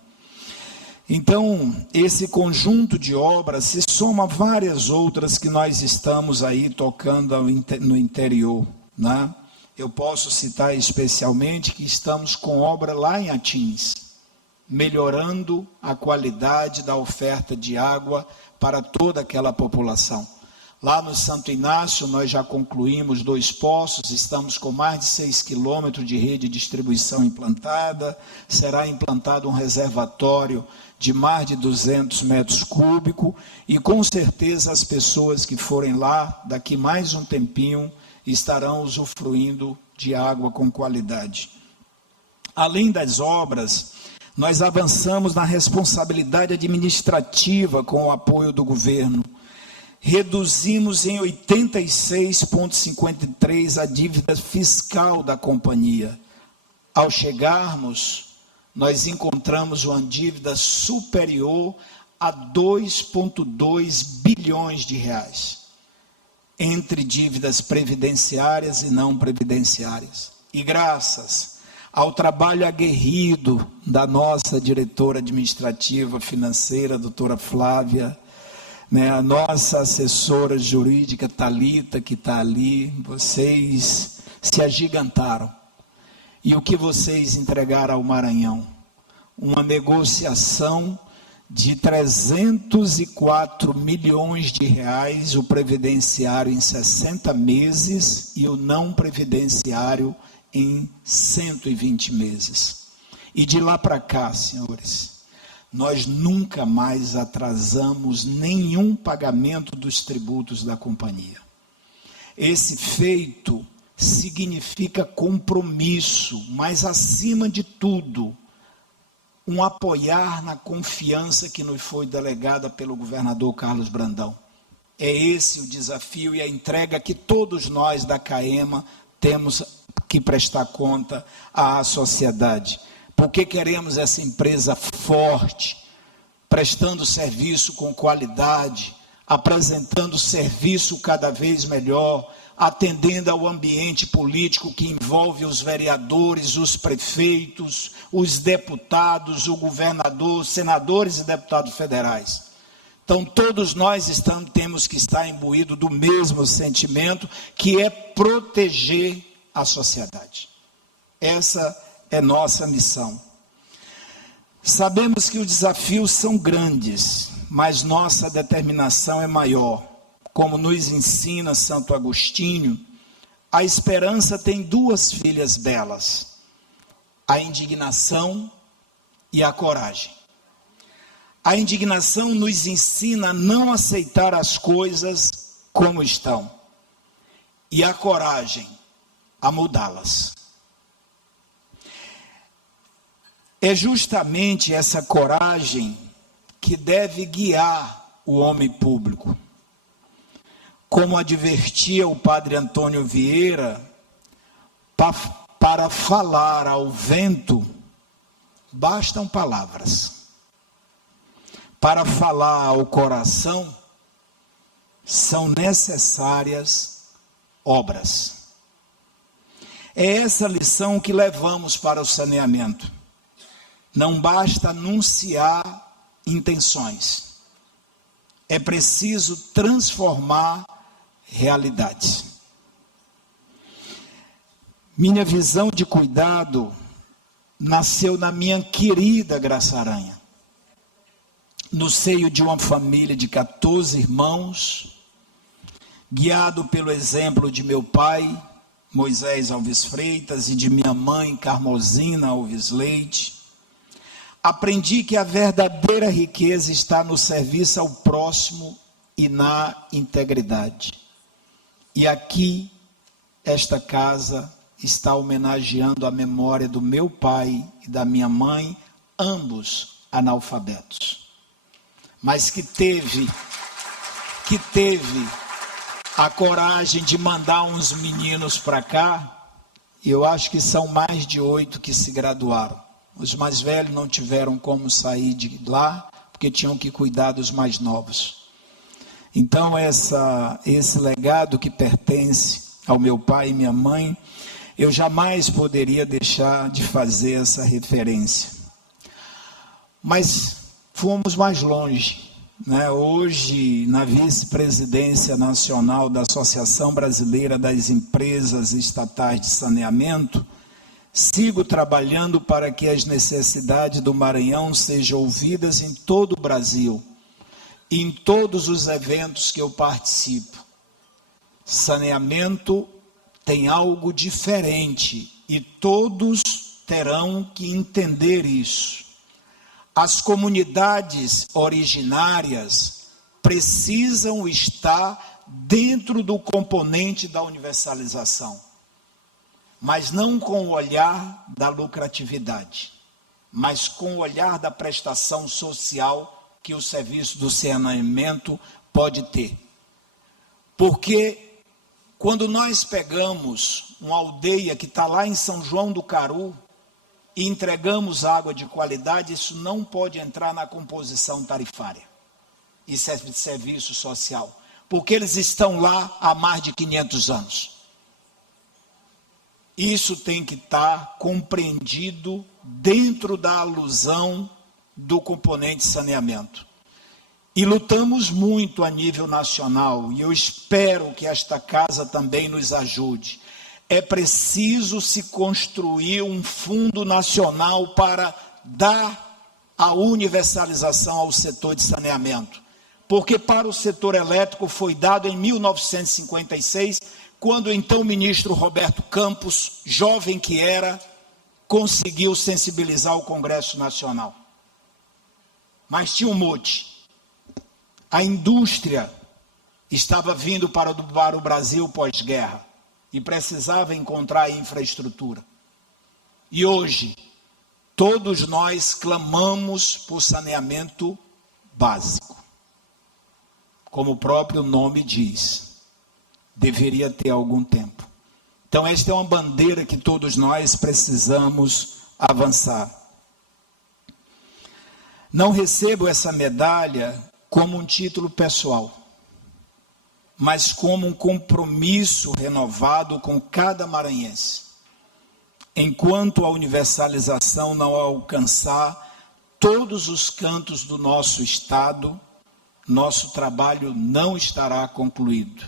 Então, esse conjunto de obras se soma a várias outras que nós estamos aí tocando no interior, né? Eu posso citar especialmente que estamos com obra lá em Atins, melhorando a qualidade da oferta de água para toda aquela população. Lá no Santo Inácio, nós já concluímos 2 poços, estamos com mais de 6 quilômetros de rede de distribuição implantada, será implantado um reservatório de mais de 200 metros cúbicos, e com certeza as pessoas que forem lá, daqui mais um tempinho, estarão usufruindo de água com qualidade. Além das obras, nós avançamos na responsabilidade administrativa com o apoio do governo. Reduzimos em 86,53% a dívida fiscal da companhia. Ao chegarmos, nós encontramos uma dívida superior a 2,2 bilhões de reais, entre dívidas previdenciárias e não previdenciárias. E graças ao trabalho aguerrido da nossa diretora administrativa financeira, a doutora Flávia, a nossa assessora jurídica, Thalita, que está ali, vocês se agigantaram. E o que vocês entregaram ao Maranhão? Uma negociação de 304 milhões de reais, o previdenciário em 60 meses e o não previdenciário em 120 meses. E de lá para cá, senhores, nós nunca mais atrasamos nenhum pagamento dos tributos da companhia. Esse feito significa compromisso, mas acima de tudo, um apoiar na confiança que nos foi delegada pelo governador Carlos Brandão. É esse o desafio e a entrega que todos nós da CAEMA temos que prestar conta à sociedade. Porque queremos essa empresa forte, prestando serviço com qualidade, apresentando serviço cada vez melhor, atendendo ao ambiente político que envolve os vereadores, os prefeitos, os deputados, o governador, senadores e deputados federais. Então, todos nós temos que estar imbuídos do mesmo sentimento, que é proteger a sociedade. Essa é nossa missão. Sabemos que os desafios são grandes, mas nossa determinação é maior. Como nos ensina Santo Agostinho, a esperança tem 2 filhas belas: a indignação e a coragem. A indignação nos ensina a não aceitar as coisas como estão, e a coragem a mudá-las. É justamente essa coragem que deve guiar o homem público. Como advertia o padre Antônio Vieira, para falar ao vento, bastam palavras. Para falar ao coração, são necessárias obras. É essa lição que levamos para o saneamento. Não basta anunciar intenções. É preciso transformar realidades. Minha visão de cuidado nasceu na minha querida Graça Aranha. No seio de uma família de 14 irmãos, guiado pelo exemplo de meu pai, Moisés Alves Freitas, e de minha mãe, Carmosina Alves Leite, aprendi que a verdadeira riqueza está no serviço ao próximo e na integridade. E aqui, esta casa está homenageando a memória do meu pai e da minha mãe, ambos analfabetos, mas que teve a coragem de mandar uns meninos para cá, e eu acho que são mais de 8 que se graduaram. Os mais velhos não tiveram como sair de lá, porque tinham que cuidar dos mais novos. Então, esse legado que pertence ao meu pai e minha mãe, eu jamais poderia deixar de fazer essa referência. Mas fomos mais longe, né? Hoje, na vice-presidência nacional da Associação Brasileira das Empresas Estatais de Saneamento, sigo trabalhando para que as necessidades do Maranhão sejam ouvidas em todo o Brasil, em todos os eventos que eu participo. Saneamento tem algo diferente e todos terão que entender isso. As comunidades originárias precisam estar dentro do componente da universalização, mas não com o olhar da lucratividade, mas com o olhar da prestação social que o serviço do saneamento pode ter. Porque quando nós pegamos uma aldeia que está lá em São João do Caru e entregamos água de qualidade, isso não pode entrar na composição tarifária. Isso é de serviço social, porque eles estão lá há mais de 500 anos. Isso tem que estar compreendido dentro da alusão do componente saneamento. E lutamos muito a nível nacional, e eu espero que esta casa também nos ajude. É preciso se construir um fundo nacional para dar a universalização ao setor de saneamento. Porque para o setor elétrico foi dado em 1956, quando então o ministro Roberto Campos, jovem que era, conseguiu sensibilizar o Congresso Nacional. Mas tinha um mote. A indústria estava vindo para o Brasil pós-guerra e precisava encontrar infraestrutura. E hoje, todos nós clamamos por saneamento básico. Como o próprio nome diz, deveria ter algum tempo. Então, esta é uma bandeira que todos nós precisamos avançar. Não recebo essa medalha como um título pessoal, mas como um compromisso renovado com cada maranhense. Enquanto a universalização não alcançar todos os cantos do nosso estado, nosso trabalho não estará concluído.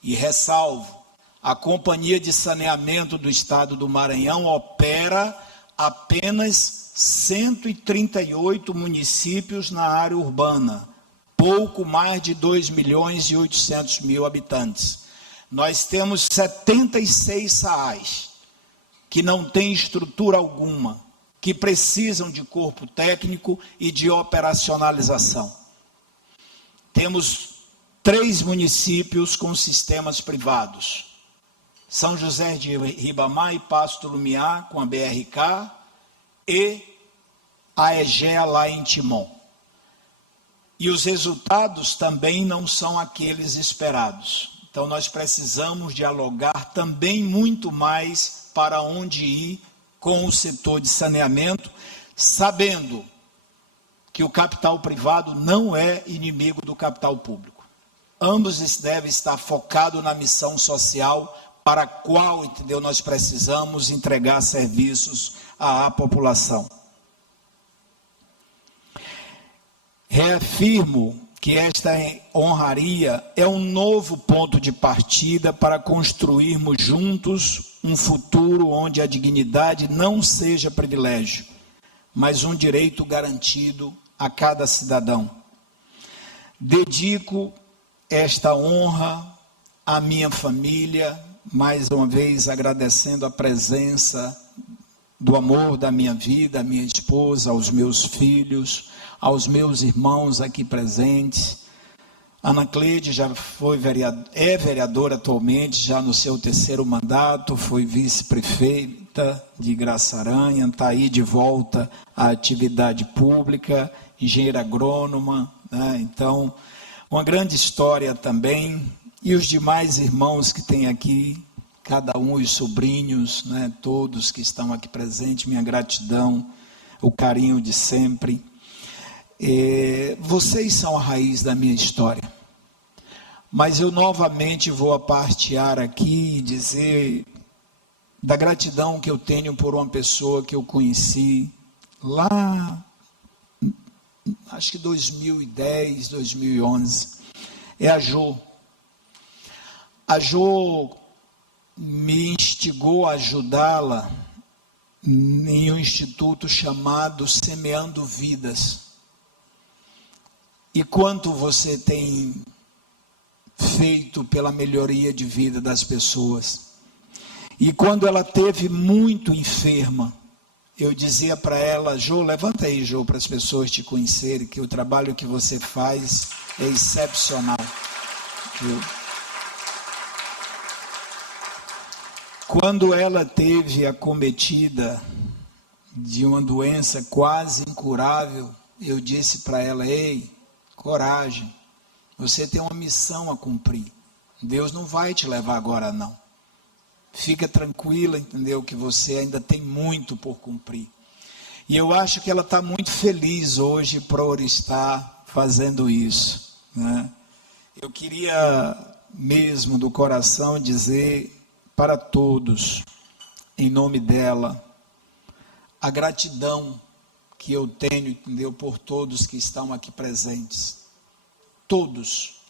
E ressalvo, a Companhia de Saneamento do Estado do Maranhão opera apenas 138 municípios na área urbana, pouco mais de 2.800.000 habitantes. Nós temos 76 SAAs, que não têm estrutura alguma, que precisam de corpo técnico e de operacionalização. Temos 3 municípios com sistemas privados. São José de Ribamar e Pasto Lumiar, com a BRK, e a EGEA lá em Timon. E os resultados também não são aqueles esperados. Então, nós precisamos dialogar também muito mais para onde ir com o setor de saneamento, sabendo que o capital privado não é inimigo do capital público. Ambos devem estar focados na missão social para a qual, entendeu, nós precisamos entregar serviços à população. Reafirmo que esta honraria é um novo ponto de partida para construirmos juntos um futuro onde a dignidade não seja privilégio, mas um direito garantido a cada cidadão. Dedico esta honra à minha família, mais uma vez agradecendo a presença do amor da minha vida, à minha esposa, aos meus filhos, aos meus irmãos aqui presentes, Ana Cleide já é vereadora atualmente, já no seu 3º mandato, foi vice-prefeita de Graça Aranha, está aí de volta à atividade pública, engenheira agrônoma, né? Então, uma grande história também. E os demais irmãos que tem aqui, cada um, os sobrinhos, né? Todos que estão aqui presentes, minha gratidão, o carinho de sempre. Vocês são a raiz da minha história, mas eu novamente vou apartear aqui e dizer da gratidão que eu tenho por uma pessoa que eu conheci lá, acho que 2010, 2011, é a Jô. A Jô me instigou a ajudá-la em um instituto chamado Semeando Vidas. E quanto você tem feito pela melhoria de vida das pessoas. E quando ela esteve muito enferma, eu dizia para ela: Jô, levanta aí, Jô, para as pessoas te conhecerem, que o trabalho que você faz é excepcional. Quando ela teve acometida de uma doença quase incurável, eu disse para ela: ei, coragem, você tem uma missão a cumprir. Deus não vai te levar agora, não. Fica tranquila, entendeu? Que você ainda tem muito por cumprir. E eu acho que ela está muito feliz hoje por estar fazendo isso, né? Eu queria mesmo do coração dizer para todos, em nome dela, a gratidão que eu tenho, entendeu, por todos que estão aqui presentes. Todos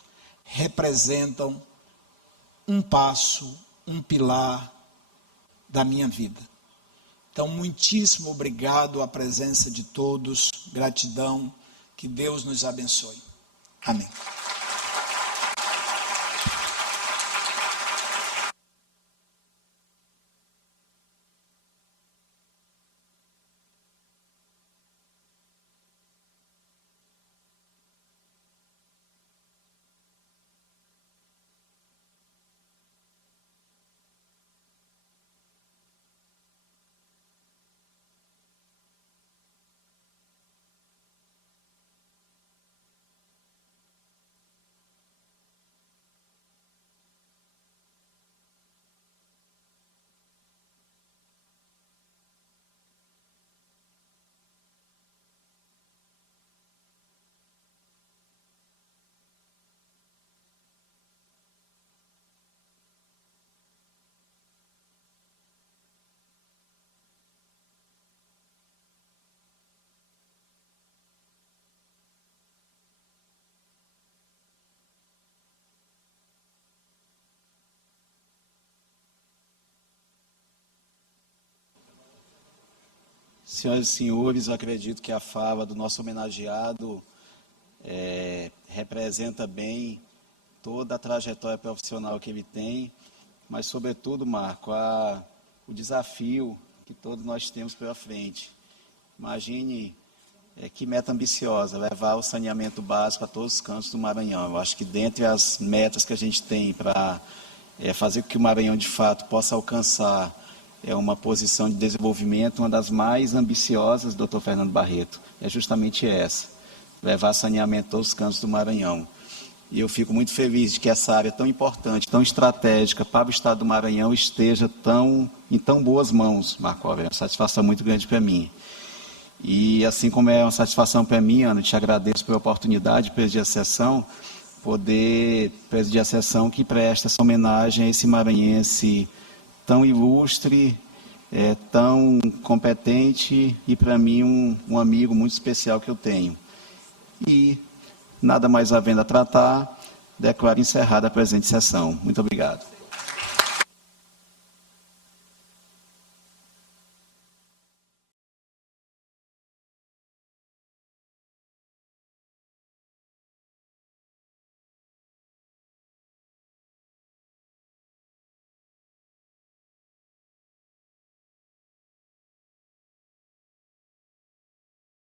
representam um passo, um pilar da minha vida. Então, muitíssimo obrigado à presença de todos, gratidão, que Deus nos abençoe. Amém. Senhoras e senhores, eu acredito que a fala do nosso homenageado representa bem toda a trajetória profissional que ele tem, mas, sobretudo, Marco, o desafio que todos nós temos pela frente. Imagine que meta ambiciosa, levar o saneamento básico a todos os cantos do Maranhão. Eu acho que dentre as metas que a gente tem para fazer com que o Maranhão, de fato, possa alcançar uma posição de desenvolvimento, uma das mais ambiciosas, doutor Fernando Barreto, é justamente essa, levar saneamento a todos os cantos do Maranhão. E eu fico muito feliz de que essa área tão importante, tão estratégica para o estado do Maranhão esteja em tão boas mãos, Marco Aurélio. É uma satisfação muito grande para mim. E assim como é uma satisfação para mim, Ana, te agradeço pela oportunidade de presidir a sessão, poder presidir a sessão que presta essa homenagem a esse maranhense tão ilustre, tão competente e, para mim, um amigo muito especial que eu tenho. E, nada mais havendo a tratar, declaro encerrada a presente sessão. Muito obrigado.